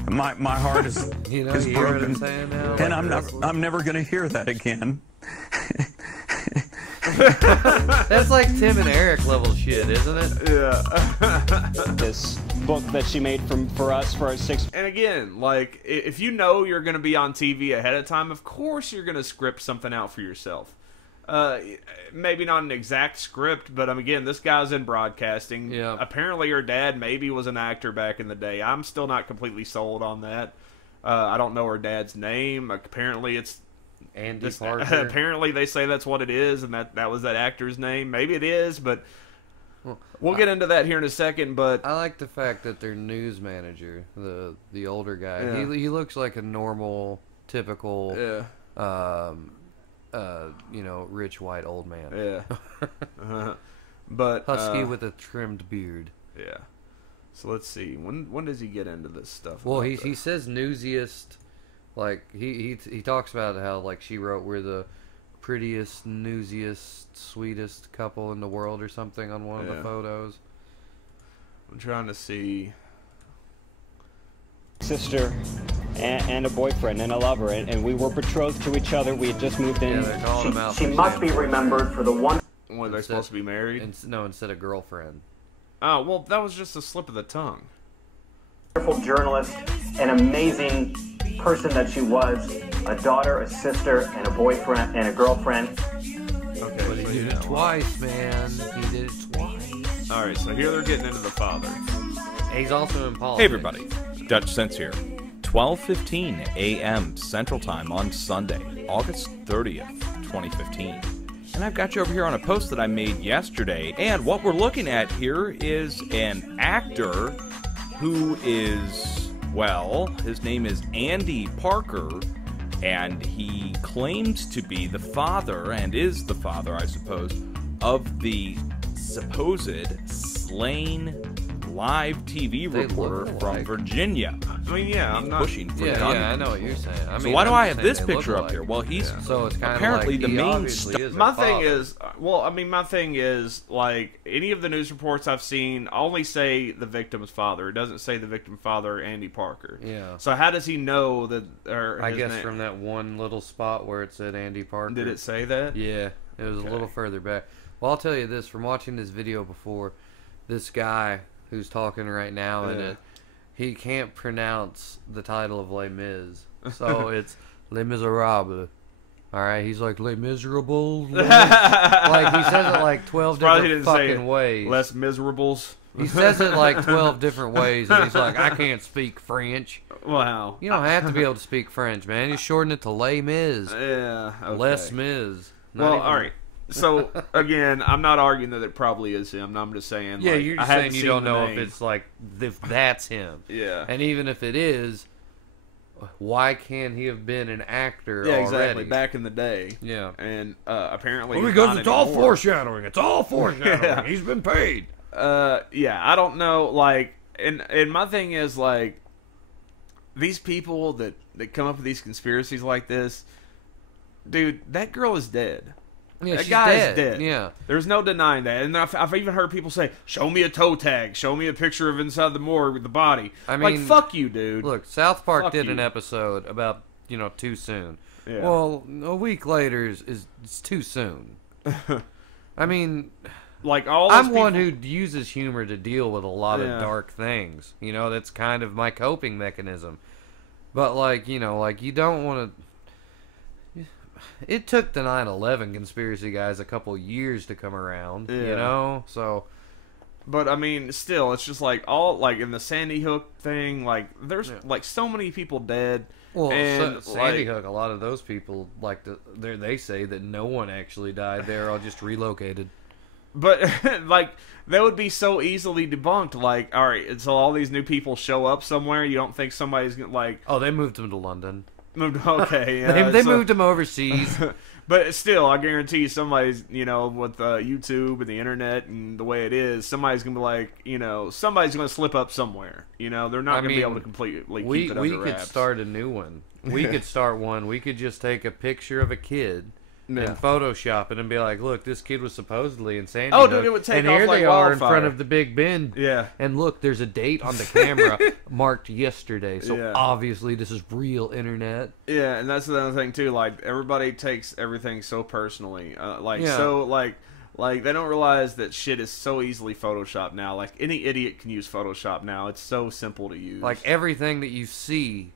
my heart is You know, is you hear what broken, I'm saying now? and Like I'm never going to hear that again. That's like Tim and Eric level shit, isn't it? Yeah. This book that she made for us for our 6th. And again, like, if you know you're going to be on TV ahead of time, of course you're going to script something out for yourself. Maybe not an exact script, but again, this guy's in broadcasting. Yeah. Apparently her dad maybe was an actor back in the day. I'm still not completely sold on that. I don't know her dad's name. Apparently it's Andy Parker. Apparently they say that's what it is, and that was that actor's name. Maybe it is, but we'll get into that here in a second. But I like the fact that their news manager, the older guy, Yeah. he looks like a normal, typical, you know, rich white old man. yeah, but Husky with a trimmed beard. yeah. So let's see. When does he get into this stuff? Well, about he says newsiest. Like he talks about how, like, she wrote we're the prettiest, newsiest, sweetest couple in the world or something on one of the photos. I'm trying to see. Sister and a boyfriend and a lover, and we were betrothed to each other. We had just moved in. Yeah, they're calling him out. She for must be saying- remembered for the one. What, are they supposed to be married? No, instead of girlfriend. Oh, well, that was just a slip of the tongue. Wonderful journalist, an amazing person that she was, a daughter, a sister, and a boyfriend and a girlfriend. Okay, But he did it twice, man. He did it twice. All right, so here they're getting into the father. He's also in politics. Hey everybody, Dutch Sense here. 12:15 a.m. Central Time on Sunday, August 30th, 2015. And I've got you over here on a post that I made yesterday, and what we're looking at here is an actor who is, well, his name is Andy Parker, and he claims to be the father, and is the father, I suppose, of the supposed slain live TV They reporter look from alike. Virginia. I mean, yeah, I'm He's not pushing for Yeah, gun yeah, I know what control. you're saying. I So mean, why do I'm I just have saying this they look picture up alike. here? Well, he's So it's kind of apparently like the he main obviously is My a thing father. is, well, I mean, my thing is, like, any of the news reports I've seen only say the victim's father. It doesn't say the victim's father, Andy Parker. Yeah. So how does he know that? Or I his guess name? from that one little spot where it said Andy Parker. Did it say that? Yeah, it was a little further back. Well, I'll tell you this, from watching this video before, this guy who's talking right now in Yeah. it, he can't pronounce the title of Les Mis. So it's Les Miserables. Alright, he's like, Les Miserables. Like, he says it like 12 Probably different didn't say fucking ways. Less miserables. He says it like 12 different ways, and he's like, I can't speak French. Wow. You don't have to be able to speak French, man. You shorten it to Les Mis. Yeah. Okay. Les Mis. Not Well, even- all right. So again, I'm not arguing that it probably is him. I'm just saying. Yeah, like, you're I just haven't saying you seen don't the know name. if it's like, if that's him. Yeah. And even if it is, why can't he have been an actor Yeah, already? exactly. Back in the day. Yeah. And apparently. Well, he's because not it's all anymore. foreshadowing. It's all foreshadowing. Yeah. He's been paid. Yeah, I don't know. Like, and my thing is, like, these people that come up with these conspiracies like this, dude, that girl is dead. Yeah, That she's guy dead. is dead. Yeah. There's no denying that. And I've even heard people say, show me a toe tag. Show me a picture of inside the morgue with the body. I mean, like, fuck you, dude. Look, South Park Fuck did you. an episode about, too soon. Yeah. Well, a week later is too soon. I mean, like all I'm people... one who uses humor to deal with a lot of dark things. You know, that's kind of my coping mechanism. But like, you know, like you don't want to. It took the 9/11 conspiracy guys a couple years to come around. You know, so. But I mean, still, it's just like all like in the Sandy Hook thing. Like, there's like so many people dead. Well, and Sandy Hook, a lot of those people like they say that no one actually died. They're all just relocated. But like that would be so easily debunked. Like, all right, so all these new people show up somewhere. You don't think somebody's gonna like? Oh, they moved them to London. Okay, yeah, they moved them overseas. But still, I guarantee somebody's, you know, with YouTube and the internet and the way it is, somebody's going to be like, you know, somebody's going to slip up somewhere. You know, they're not going to be able to completely keep it under wraps. We could start a new one. We could start one. We could just take a picture of a kid and Photoshop it and be like, look, this kid was supposedly in Sandy Hook. Dude, it would take and off here like they are wildfire. in front of the Big Ben. Yeah. And look, there's a date on the camera marked yesterday. So obviously this is real internet. Yeah, and that's the other thing too. Like, everybody takes everything so personally. Like they don't realize that shit is so easily photoshopped now. Like, any idiot can use Photoshop now. It's so simple to use. Like, everything that you see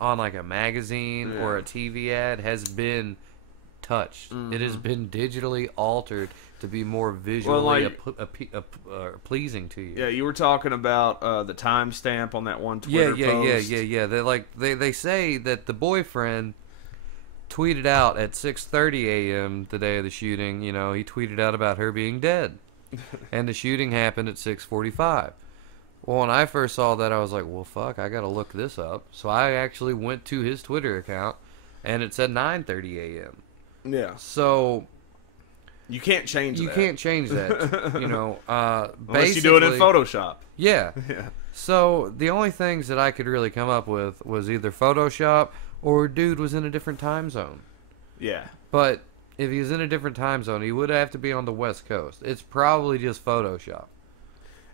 on like a magazine or a TV ad has been touched. It has been digitally altered to be more visually pleasing to you. Yeah, you were talking about the timestamp on that one Twitter post. Yeah. They say that the boyfriend tweeted out at 6:30 a.m. the day of the shooting. You know, he tweeted out about her being dead, and the shooting happened at 6:45. Well, when I first saw that, I was like, well, fuck, I gotta look this up. So I actually went to his Twitter account, and it said 9:30 a.m. Yeah. So you can't change that. You can't change that. You know, unless you do it in Photoshop. Yeah. So the only things that I could really come up with was either Photoshop or dude was in a different time zone. Yeah. But if he was in a different time zone, he would have to be on the West Coast. It's probably just Photoshop.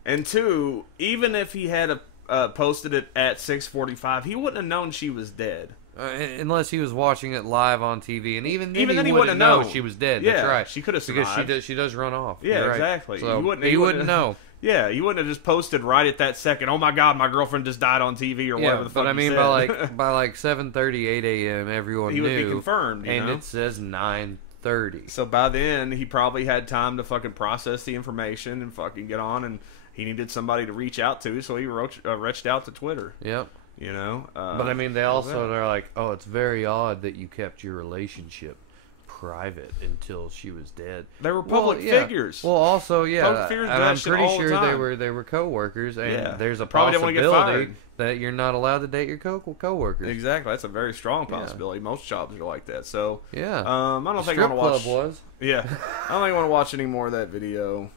And two, even if he had posted it at 6:45, he wouldn't have known she was dead. Unless he was watching it live on TV, and even then he wouldn't know she was dead. Yeah, that's right. She could have survived. Because she does run off. Yeah, right. exactly. So he wouldn't know. Yeah, you wouldn't have just posted right at that second. Oh my God, my girlfriend just died on TV or whatever the fuck. But I mean, said. by like 7:30, 8 a.m., everyone he knew. He would be confirmed, and it says 9:30. So by then, he probably had time to fucking process the information and fucking get on, and he needed somebody to reach out to, so he reached out to Twitter. Yep. You know? But I mean, they also are like, oh, it's very odd that you kept your relationship private until she was dead. They were public figures. Well, also, public figures and I'm pretty sure the they were co-workers, and there's a probably possibility that you're not allowed to date your co-workers. Exactly, that's a very strong possibility. Most jobs are like that. So yeah, I don't think I want to watch. Yeah, I don't think I want to watch any more of that video.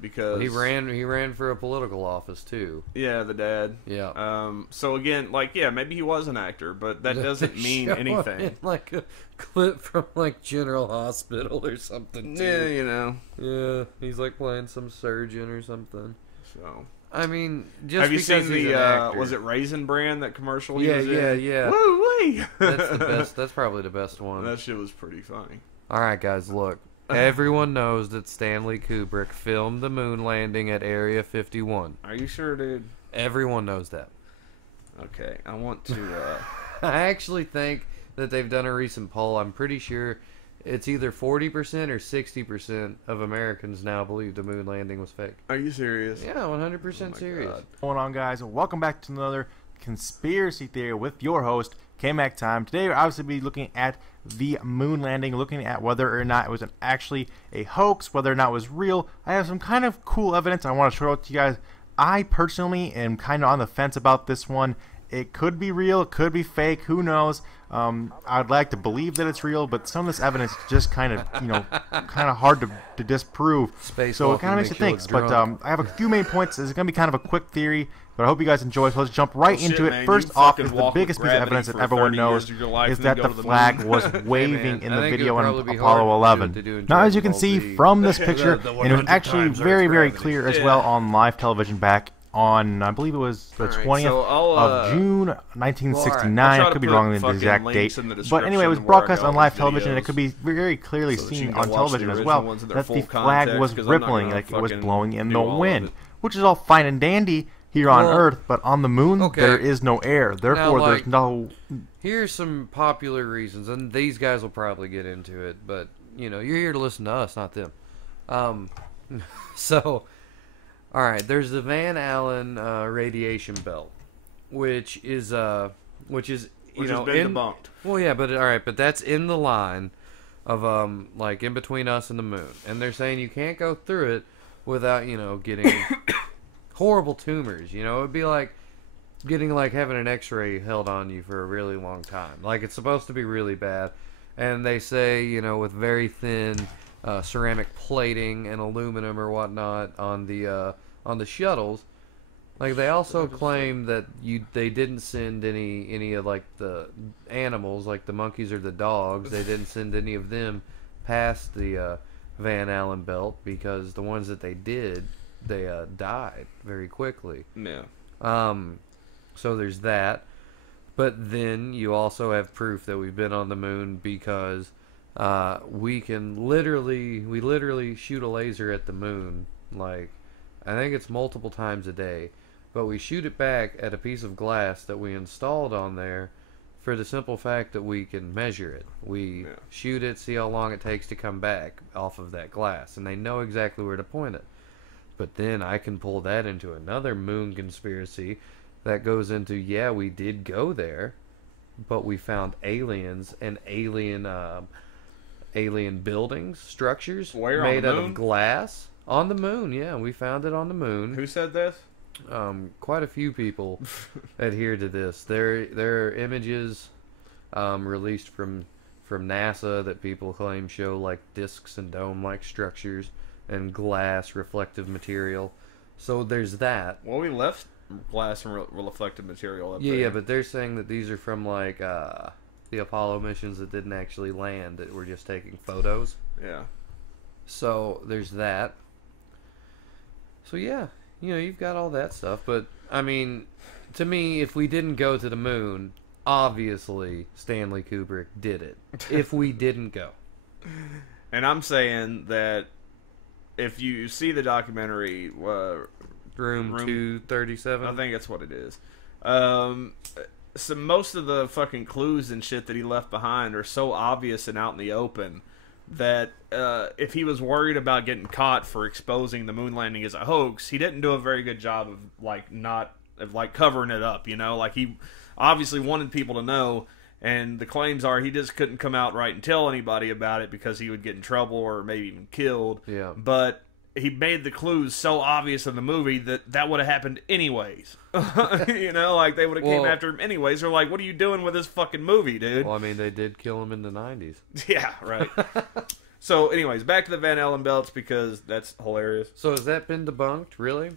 Because he ran for a political office too. Yeah, the dad. Yeah. So again, like, maybe he was an actor, but that doesn't mean anything. Like a clip from like General Hospital or something. Too. Yeah, you know. Yeah, he's like playing some surgeon or something. So. I mean, just have you because seen he's the an actor. was it Raisin Bran, that commercial? Yeah. Woo wee. That's the best. That's probably the best one. That shit was pretty funny. All right, guys, look. Everyone knows that Stanley Kubrick filmed the moon landing at Area 51. Are you sure, dude? Everyone knows that. Okay, I want to... I actually think that they've done a recent poll. I'm pretty sure it's either 40% or 60% of Americans now believe the moon landing was fake. Are you serious? Yeah, 100% serious. What's going on, guys? Welcome back to another conspiracy theory with your host, K-Mac Time. Today we're obviously be looking at the moon landing, looking at whether or not it was actually a hoax, whether or not it was real. I have some kind of cool evidence I want to show out to you guys. I personally am kind of on the fence about this one. It could be real, it could be fake, who knows. I'd like to believe that it's real, but some of this evidence is just kind of, kind of hard to disprove. So it kind of makes you think. But I have a few main points. It's going to be kind of a quick theory, but I hope you guys enjoy. So let's jump right into it. Man, first off, is the biggest piece of evidence that everyone knows is that the flag was waving in the video in Apollo 11. Now, as you can see from this picture, and it was actually very, very clear as well on live television back on, I believe it was the 20th of June, 1969. I could be wrong with the exact date. But anyway, it was broadcast on live television, and it could be very clearly seen on television as well that the flag was rippling like it was blowing in the wind, which is all fine and dandy here on Earth, but on the moon, there is no air. Therefore, now, there's no... Here's some popular reasons, and these guys will probably get into it, but, you know, you're here to listen to us, not them. So, alright, there's the Van Allen radiation belt, which is you know, debunked. Well, yeah, but alright, but that's in the line of, like, in between us and the moon. And they're saying you can't go through it without, you know, getting horrible tumors. You know, it'd be like getting, like, having an x-ray held on you for a really long time. Like, it's supposed to be really bad. And they say, you know, with very thin ceramic plating and aluminum or whatnot on the shuttles. Like, they also claim that they didn't send any of, like, the animals, like the monkeys or the dogs. They didn't send any of them past the Van Allen belt, because the ones that they did, they died very quickly. Yeah. So there's that. But then you also have proof that we've been on the moon, because we literally shoot a laser at the moon. Like, I think it's multiple times a day. But we shoot it back at a piece of glass that we installed on there for the simple fact that we can measure it. We shoot it, see how long it takes to come back off of that glass. And they know exactly where to point it. But then I can pull that into another moon conspiracy that goes into, yeah, we did go there, but we found aliens and alien buildings, structures made out of glass on the moon. Yeah, we found it on the moon. Who said this? Quite a few people adhere to this. There are images released from NASA that people claim show, like, discs and dome-like structures and glass reflective material. So there's that. Well, we left glass and reflective material up there. Yeah, but they're saying that these are from, like, the Apollo missions that didn't actually land, that were just taking photos. Yeah. So there's that. So yeah, you know, you've got all that stuff. But, I mean, to me, if we didn't go to the moon, obviously Stanley Kubrick did it. If we didn't go. And I'm saying that if you see the documentary Room 237, I think that's what it is. So most of the fucking clues and shit that he left behind are so obvious and out in the open that if he was worried about getting caught for exposing the moon landing as a hoax, he didn't do a very good job of covering it up, you know? Like, he obviously wanted people to know, and the claims are he just couldn't come out right and tell anybody about it because he would get in trouble or maybe even killed. Yeah. But he made the clues so obvious in the movie that would have happened anyways. You know, like, they would have came after him anyways. They're like, what are you doing with this fucking movie, dude? Well, I mean, they did kill him in the 90s. Yeah, right. So, anyways, back to the Van Allen belts, because that's hilarious. So, has that been debunked? Really?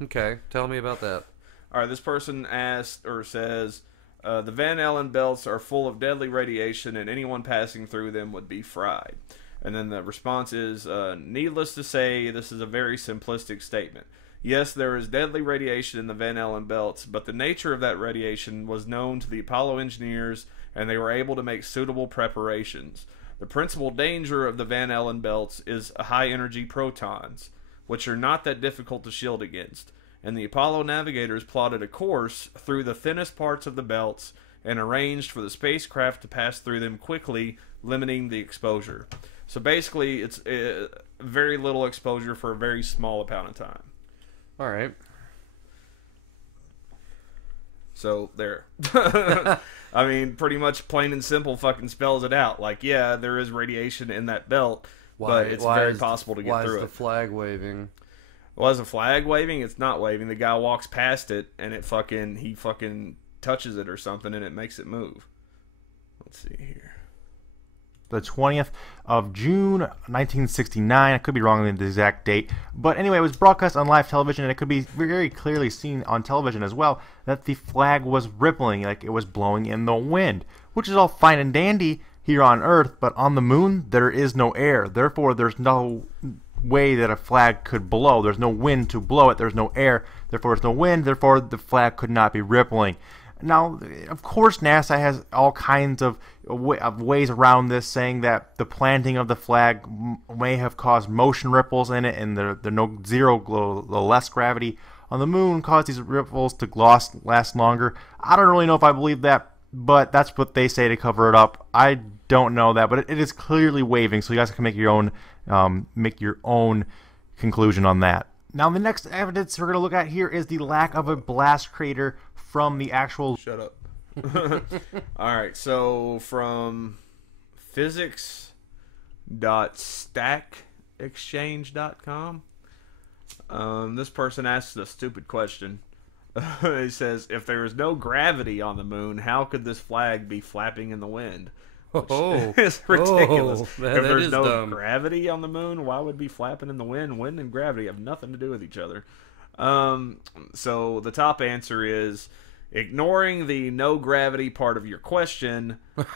Okay, tell me about that. All right, this person asked, or says, the Van Allen belts are full of deadly radiation, and anyone passing through them would be fried. And then the response is, needless to say, this is a very simplistic statement. Yes, there is deadly radiation in the Van Allen belts, but the nature of that radiation was known to the Apollo engineers, and they were able to make suitable preparations. The principal danger of the Van Allen belts is high-energy protons, which are not that difficult to shield against. And the Apollo navigators plotted a course through the thinnest parts of the belts and arranged for the spacecraft to pass through them quickly, limiting the exposure. So basically, it's very little exposure for a very small amount of time. All right. So, there. I mean, pretty much plain and simple fucking spells it out. Like, yeah, there is radiation in that belt, but it's very possible to get through it. Why is the flag waving? Well, is the flag waving? It's not waving. The guy walks past it, and he fucking touches it or something, and it makes it move. Let's see here. The 20th of June, 1969. I could be wrong on the exact date. But anyway, it was broadcast on live television, and it could be very clearly seen on television as well that the flag was rippling like it was blowing in the wind, which is all fine and dandy here on Earth, but on the moon, there is no air. Therefore, there's no way that a flag could blow. There's no wind to blow it. There's no air. Therefore, there's no wind. Therefore, the flag could not be rippling. Now, of course, NASA has all kinds of ways around this, saying that the planting of the flag may have caused motion ripples in it, and the less gravity on the moon caused these ripples to last longer. I don't really know if I believe that, but that's what they say to cover it up. I don't know that, but it is clearly waving, so you guys can make your own conclusion on that. Now, the next evidence we're going to look at here is the lack of a blast crater from the actual... Shut up. Alright, so from physics.stackexchange.com, this person asks a stupid question. He says, if there is no gravity on the moon, how could this flag be flapping in the wind? It's ridiculous. If there's no gravity on the moon, why would it be flapping in the wind? Wind and gravity have nothing to do with each other. So the top answer is, ignoring the no gravity part of your question, it's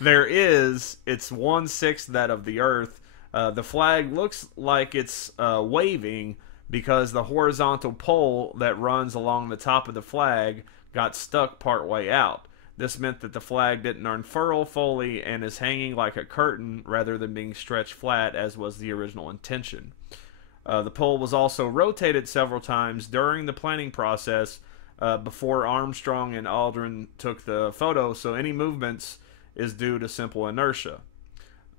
1/6 that of the Earth. The flag looks like it's waving because the horizontal pole that runs along the top of the flag got stuck partway out. This meant that the flag didn't unfurl fully and is hanging like a curtain rather than being stretched flat as was the original intention. The pole was also rotated several times during the planning process before Armstrong and Aldrin took the photo, so any movements is due to simple inertia.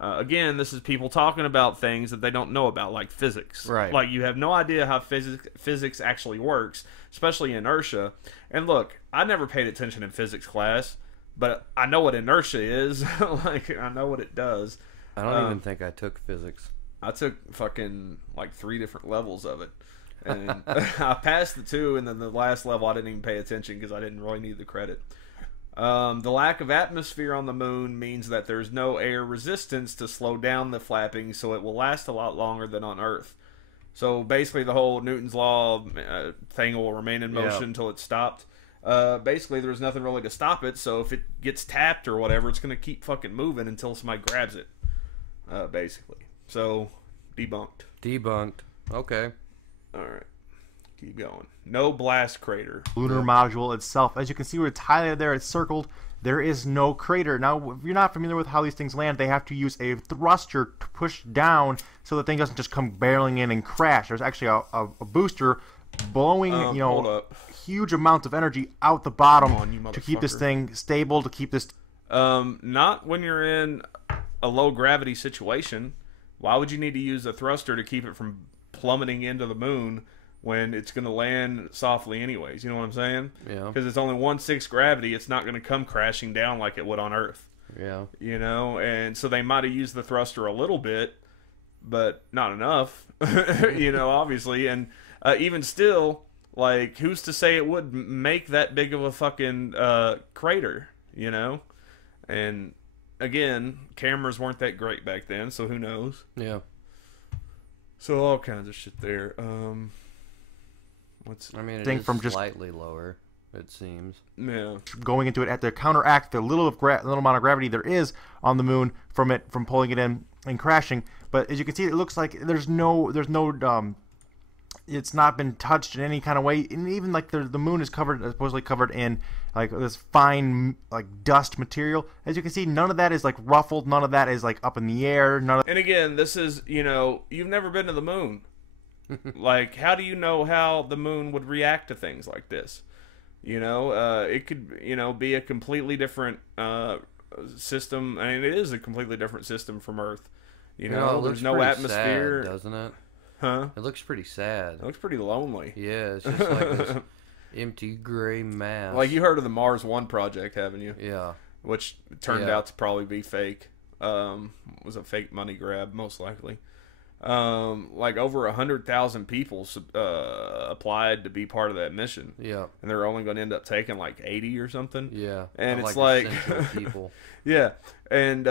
Again, this is people talking about things that they don't know about, like physics. Right. Like, you have no idea how physics actually works, especially inertia. And look, I never paid attention in physics class, but I know what inertia is. Like, I know what it does. I don't even think I took physics. I took fucking, like, 3 different levels of it. And I passed the 2, and then the last level I didn't even pay attention because I didn't really need the credit. The lack of atmosphere on the moon means that there's no air resistance to slow down the flapping, so it will last a lot longer than on Earth. So basically the whole Newton's law thing will remain in motion until it's stopped. Basically there's nothing really to stop it, so if it gets tapped or whatever, it's going to keep fucking moving until somebody grabs it, basically. So, debunked. Debunked. Okay. Alright. Keep going. No blast crater. Lunar module itself. As you can see where it's highlighted there, it's circled. There is no crater. Now, if you're not familiar with how these things land, they have to use a thruster to push down so the thing doesn't just come barreling in and crash. There's actually a booster blowing, huge amounts of energy out the bottom to keep this thing stable, to keep this... Not when you're in a low gravity situation. Why would you need to use a thruster to keep it from plummeting into the moon when it's going to land softly anyways? You know what I'm saying? Yeah. Because it's only 1/6 gravity, it's not going to come crashing down like it would on Earth. Yeah. You know, and so they might have used the thruster a little bit, but not enough. You know, obviously. And even still, like, who's to say it would make that big of a fucking crater, you know? And again, cameras weren't that great back then, so who knows? Yeah. So all kinds of shit there. It is from just slightly lower, it seems. Yeah. Going into it at to counteract the little amount of gravity there is on the moon from pulling it in and crashing. But as you can see, it looks like there's no it's not been touched in any kind of way. And even like the moon is supposedly covered in like this fine like dust material. As you can see, none of that is like ruffled. None of that is like up in the air. And again, this is, you've never been to the moon. Like, how do you know how the moon would react to things like this? It could, be a completely different system. I mean, it is a completely different system from Earth. There's no atmosphere, sad, doesn't it? Huh? It looks pretty sad. It looks pretty lonely. Yeah, it's just like this empty gray mass. Like, you heard of the Mars One project, haven't you? Yeah. Which turned out to probably be fake. Was a fake money grab, most likely. Like over 100,000 people applied to be part of that mission. Yeah. And they're only going to end up taking like 80 or something. Yeah. And it's like people. Yeah. And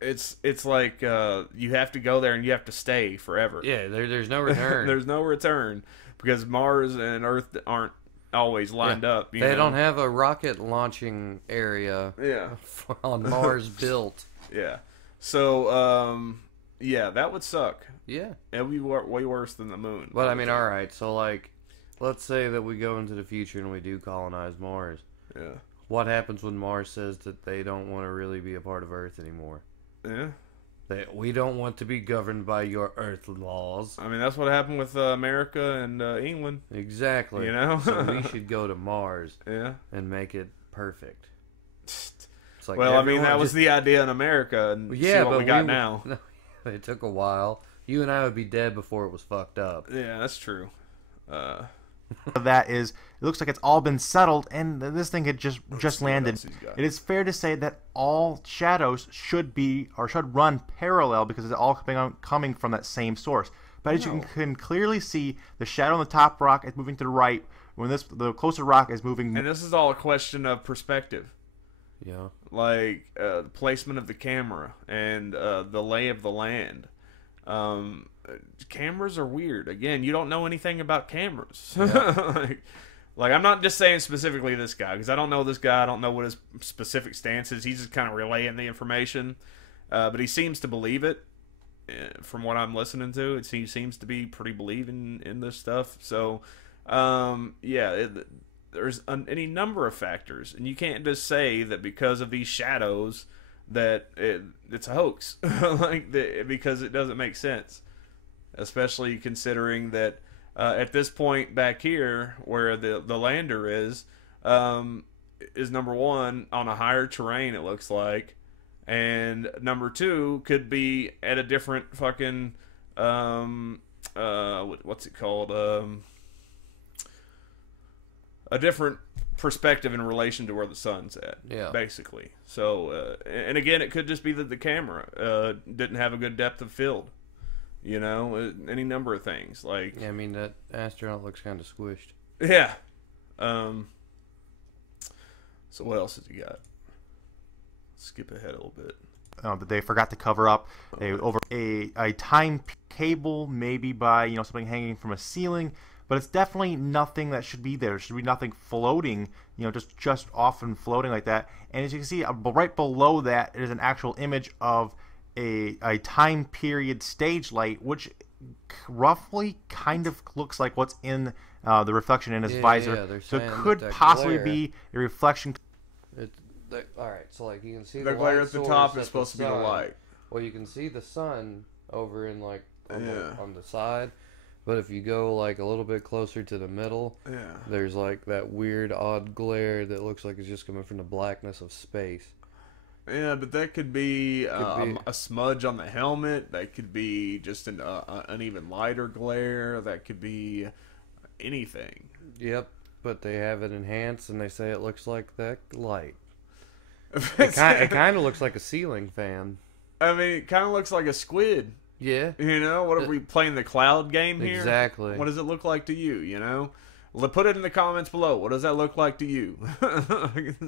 it's like you have to go there and you have to stay forever. Yeah, there's no return. There's no return because Mars and Earth aren't always lined up. They don't have a rocket launching area on Mars built. Yeah. So Yeah, that would suck. Yeah. It would be way worse than the moon. But I mean, all right. So like, let's say that we go into the future and we do colonize Mars. Yeah. What happens when Mars says that they don't want to really be a part of Earth anymore? Yeah. That we don't want to be governed by your Earth laws. I mean, that's what happened with America and England. Exactly. You know? So we should go to Mars. Yeah. And make it perfect. It's like well, I mean, that was the idea in America, and see what we got now. It took a while. You and I would be dead before it was fucked up. Yeah, that's true. That is, it looks like it's all been settled, and this thing had just landed. It is fair to say that all shadows should be, or should run parallel, because it's all coming from that same source. But as you can clearly see, the shadow on the top rock is moving to the right, when the closer rock is moving. And this is all a question of perspective. Yeah. Like the placement of the camera and the lay of the land. Cameras are weird. Again, you don't know anything about cameras. Yeah. like I'm not just saying specifically this guy, because I don't know this guy. I don't know what his specific stance is. He's just kind of relaying the information. But he seems to believe it. From what I'm listening to, he seems to be pretty believing in this stuff. So, yeah, there's any number of factors, and you can't just say that because of these shadows that it's a hoax, because it doesn't make sense, especially considering that at this point back here where the lander is number one on a higher terrain, it looks like, and number two could be at a different fucking what's it called, a different perspective in relation to where the sun's at. Yeah, basically. So and again, it could just be that the camera didn't have a good depth of field, you know, any number of things. Like, yeah, I mean, that astronaut looks kind of squished. Yeah. So what else has he got? Skip ahead a little bit. That they forgot to cover up. They over a time cable, maybe by something hanging from a ceiling, but it's definitely nothing that should be there. There should be nothing floating, just off and floating like that. And as you can see, right below that is an actual image of a time period stage light, which roughly kind of looks like what's in the reflection in his visor. Yeah, so it could possibly be a reflection. All right, so like you can see the glare at the top is supposed to be the light. Well, you can see the sun over in like on the side, but if you go like a little bit closer to the middle, there's like that weird odd glare that looks like it's just coming from the blackness of space. Yeah, but that could be a smudge on the helmet. That could be just an even lighter glare. That could be anything. Yep, but they have it enhanced, and they say it looks like that light. It kind of looks like a ceiling fan. I mean, it kind of looks like a squid. Yeah. What are we playing the cloud game here? Exactly. What does it look like to you, Put it in the comments below. What does that look like to you?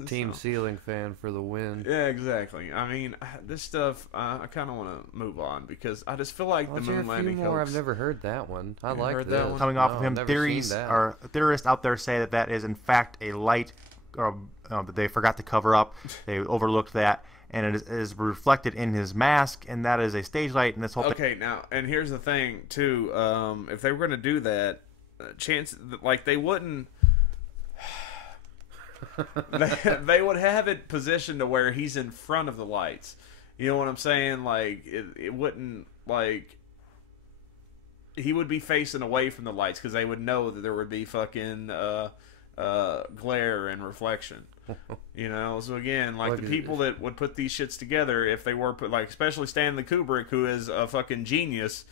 Team ceiling fan for the win. Yeah, exactly. I mean, this stuff, I kind of want to move on because I just feel like the moon landing hoax. I've never heard that one. I like that one. Coming off of him, theorists out there say that is in fact a light that they forgot to cover up. They overlooked that, and it is reflected in his mask, and that is a stage light. And this whole thing. Now, and here's the thing too. If they were going to do that, they wouldn't. they would have it positioned to where he's in front of the lights. You know what I'm saying? Like it wouldn't like. He would be facing away from the lights because they would know that there would be fucking glare and reflection. So again, like the people that would put these shits together, if they were especially Stanley Kubrick, who is a fucking genius,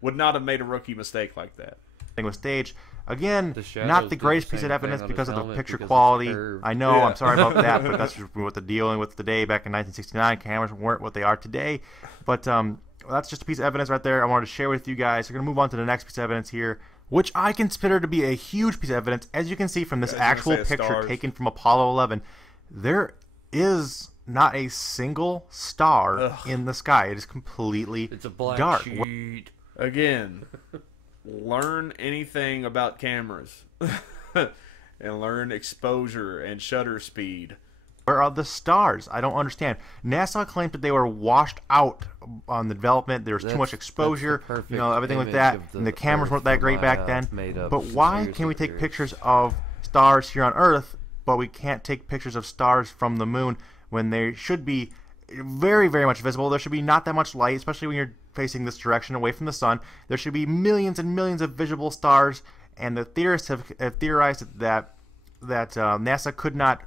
would not have made a rookie mistake like that. Thing with stage again, not the greatest piece of evidence because of the picture quality. I know, I'm sorry about that, but that's just what they're dealing with today. Back in 1969, cameras weren't what they are today. But that's just a piece of evidence right there I wanted to share with you guys. We're going to move on to the next piece of evidence here, which I consider to be a huge piece of evidence. As you can see from this actual picture taken from Apollo 11, there is not a single star in the sky. It is completely it's a black dark. Sheet. Again, learn anything about cameras and learn exposure and shutter speed. Where are the stars? I don't understand. NASA claimed that they were washed out on the development. There was too much exposure, everything like that. And the cameras weren't that great back then. But why can we take pictures of stars here on Earth, but we can't take pictures of stars from the moon when they should be very, very much visible? There should be not that much light, especially when you're facing this direction away from the sun. There should be millions and millions of visible stars, and the theorists have theorized that NASA could not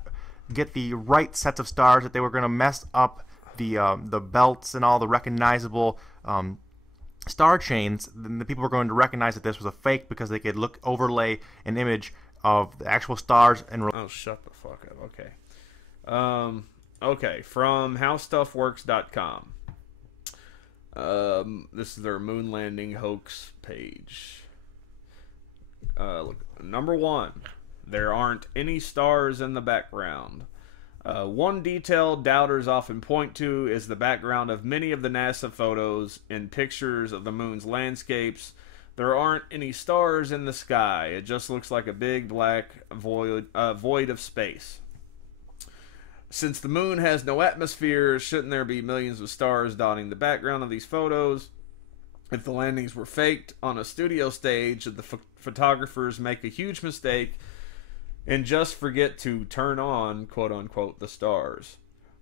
get the right sets of stars, that they were going to mess up the belts and all the recognizable star chains. Then the people were going to recognize that this was a fake because they could overlay an image of the actual stars and. Oh, shut the fuck up. Okay. Okay, from howstuffworks.com. This is their moon landing hoax page. Look, number 1, there aren't any stars in the background. One detail doubters often point to is the background of many of the NASA photos and pictures of the moon's landscapes. There aren't any stars in the sky. It just looks like a big black void of space. Since the moon has no atmosphere, shouldn't there be millions of stars dotting the background of these photos? If the landings were faked on a studio stage, the photographers make a huge mistake and just forget to turn on, quote-unquote, the stars.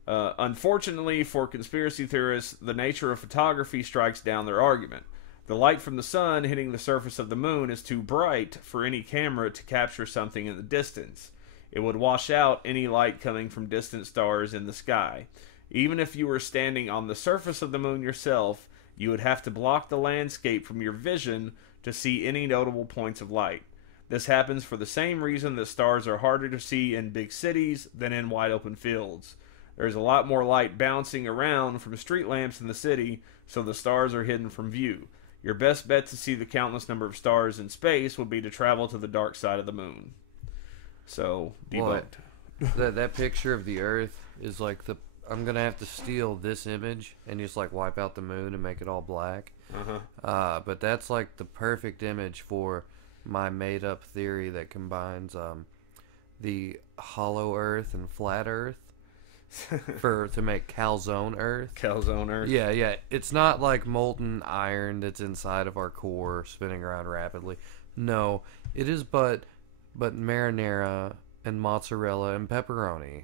Unfortunately for conspiracy theorists, the nature of photography strikes down their argument. The light from the sun hitting the surface of the moon is too bright for any camera to capture something in the distance. It would wash out any light coming from distant stars in the sky. Even if you were standing on the surface of the moon yourself, you would have to block the landscape from your vision to see any notable points of light. This happens for the same reason that stars are harder to see in big cities than in wide open fields. There's a lot more light bouncing around from street lamps in the city, so the stars are hidden from view. Your best bet to see the countless number of stars in space would be to travel to the dark side of the moon. So, debunked. That picture of the Earth is like I'm gonna have to steal this image and just like wipe out the moon and make it all black. But that's like the perfect image for my made-up theory that combines the hollow Earth and flat Earth to make calzone Earth. Calzone Earth. Yeah. It's not like molten iron that's inside of our core spinning around rapidly. No, it is but marinara and mozzarella and pepperoni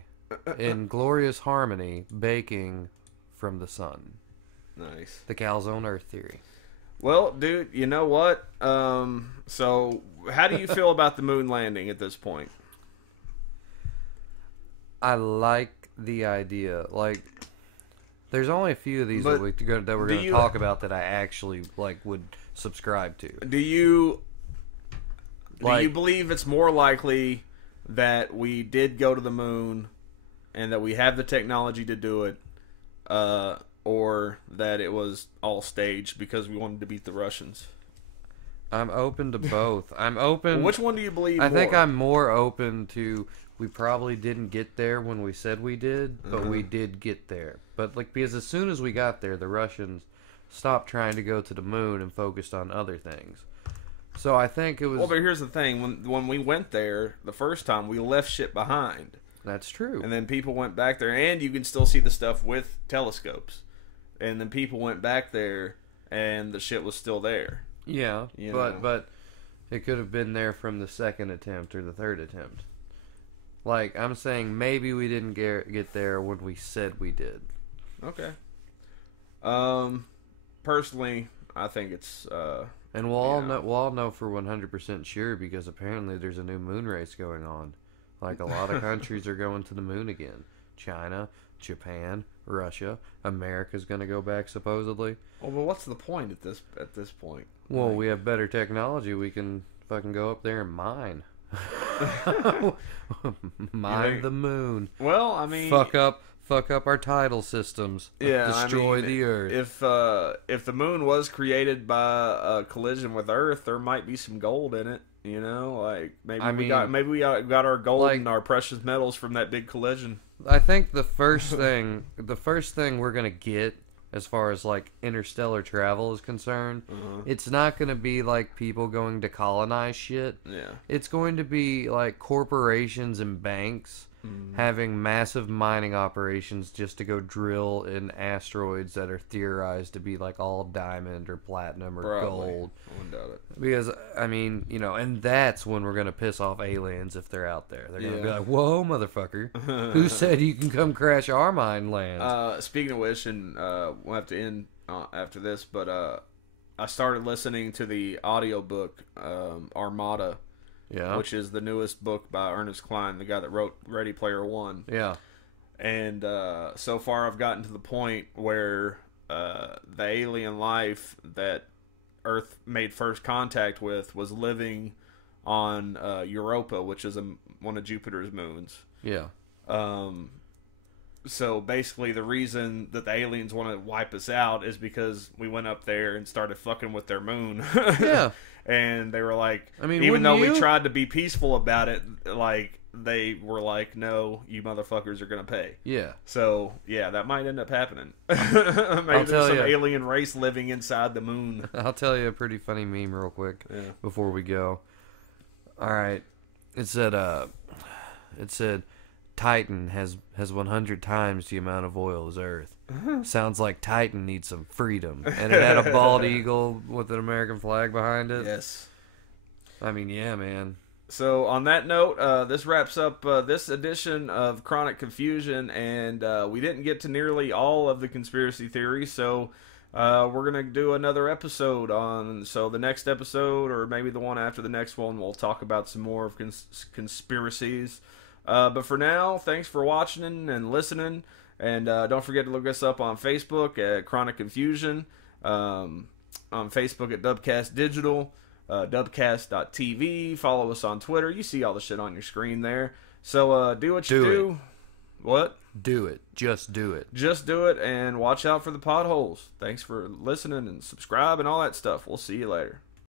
in glorious harmony baking from the sun. Nice. The calzone Earth theory. Well, dude, you know what? So how do you feel about the moon landing at this point? I like the idea. Like, there's only a few of these that we're going to talk about that I actually would subscribe to. Do you believe it's more likely that we did go to the moon and that we have the technology to do it, or that it was all staged because we wanted to beat the Russians? I'm open to both. I'm open. Well, which one do you believe I more? think I'm more open to we probably didn't get there when we said we did, but we did get there. But because as soon as we got there, the Russians stopped trying to go to the moon and focused on other things. So I think it was... Well, but here's the thing. When we went there the first time, we left shit behind. That's true. And then people went back there, and you can still see the stuff with telescopes. And then people went back there, and the shit was still there. Yeah, but it could have been there from the second attempt or the third attempt. Like, I'm saying maybe we didn't get there when we said we did. Okay. Personally, I think it's... and we'll all know for 100% sure because apparently there's a new moon race going on. Like, a lot of countries are going to the moon again. China, Japan, Russia, America's going to go back supposedly. Well, but what's the point at this point? Well, we have better technology. We can fucking go up there and mine. Mine the moon. Well, I mean, fuck up our tidal systems. Yeah, destroy the Earth. If the moon was created by a collision with Earth, there might be some gold in it. You know, like maybe we got our gold and our precious metals from that big collision. I think the first thing we're gonna get as far as like interstellar travel is concerned, it's not gonna be like people going to colonize shit. Yeah, it's going to be like corporations and banks having massive mining operations just to go drill in asteroids that are theorized to be like all diamond or platinum or gold. I wouldn't doubt it. Because, I mean, you know, and that's when we're going to piss off aliens if they're out there. They're going to be like, whoa, motherfucker. Who said you can come crash our mine land? Speaking of which, and we'll have to end after this, but I started listening to the audiobook Armada, which is the newest book by Ernest Cline, the guy that wrote Ready Player One. Yeah. And so far I've gotten to the point where the alien life that Earth made first contact with was living on Europa, which is one of Jupiter's moons. Yeah. So basically the reason that the aliens want to wipe us out is because we went up there and started fucking with their moon. Yeah. And they were like, I mean, even though we tried to be peaceful about it, like, they were like, no, you motherfuckers are going to pay. Yeah. So, yeah, that might end up happening. Maybe there's some alien race living inside the moon. I'll tell you a pretty funny meme real quick before we go. All right. It said, Titan has 100 times the amount of oil as Earth. Sounds like Titan needs some freedom. And it had a bald eagle with an American flag behind it. Yes. I mean, yeah, man. So, on that note, this wraps up this edition of Chronic Confusion, and we didn't get to nearly all of the conspiracy theories, so we're going to do another episode on, so the next episode, or maybe the one after the next one, we'll talk about some more of conspiracies. But for now, thanks for watching and listening, and don't forget to look us up on Facebook at Chronic Confusion, on Facebook at Dubcast Digital, dubcast.tv. Follow us on Twitter. You see all the shit on your screen there. So do what you do. What? Do it. Just do it. Just do it, and watch out for the potholes. Thanks for listening and subscribe and all that stuff. We'll see you later.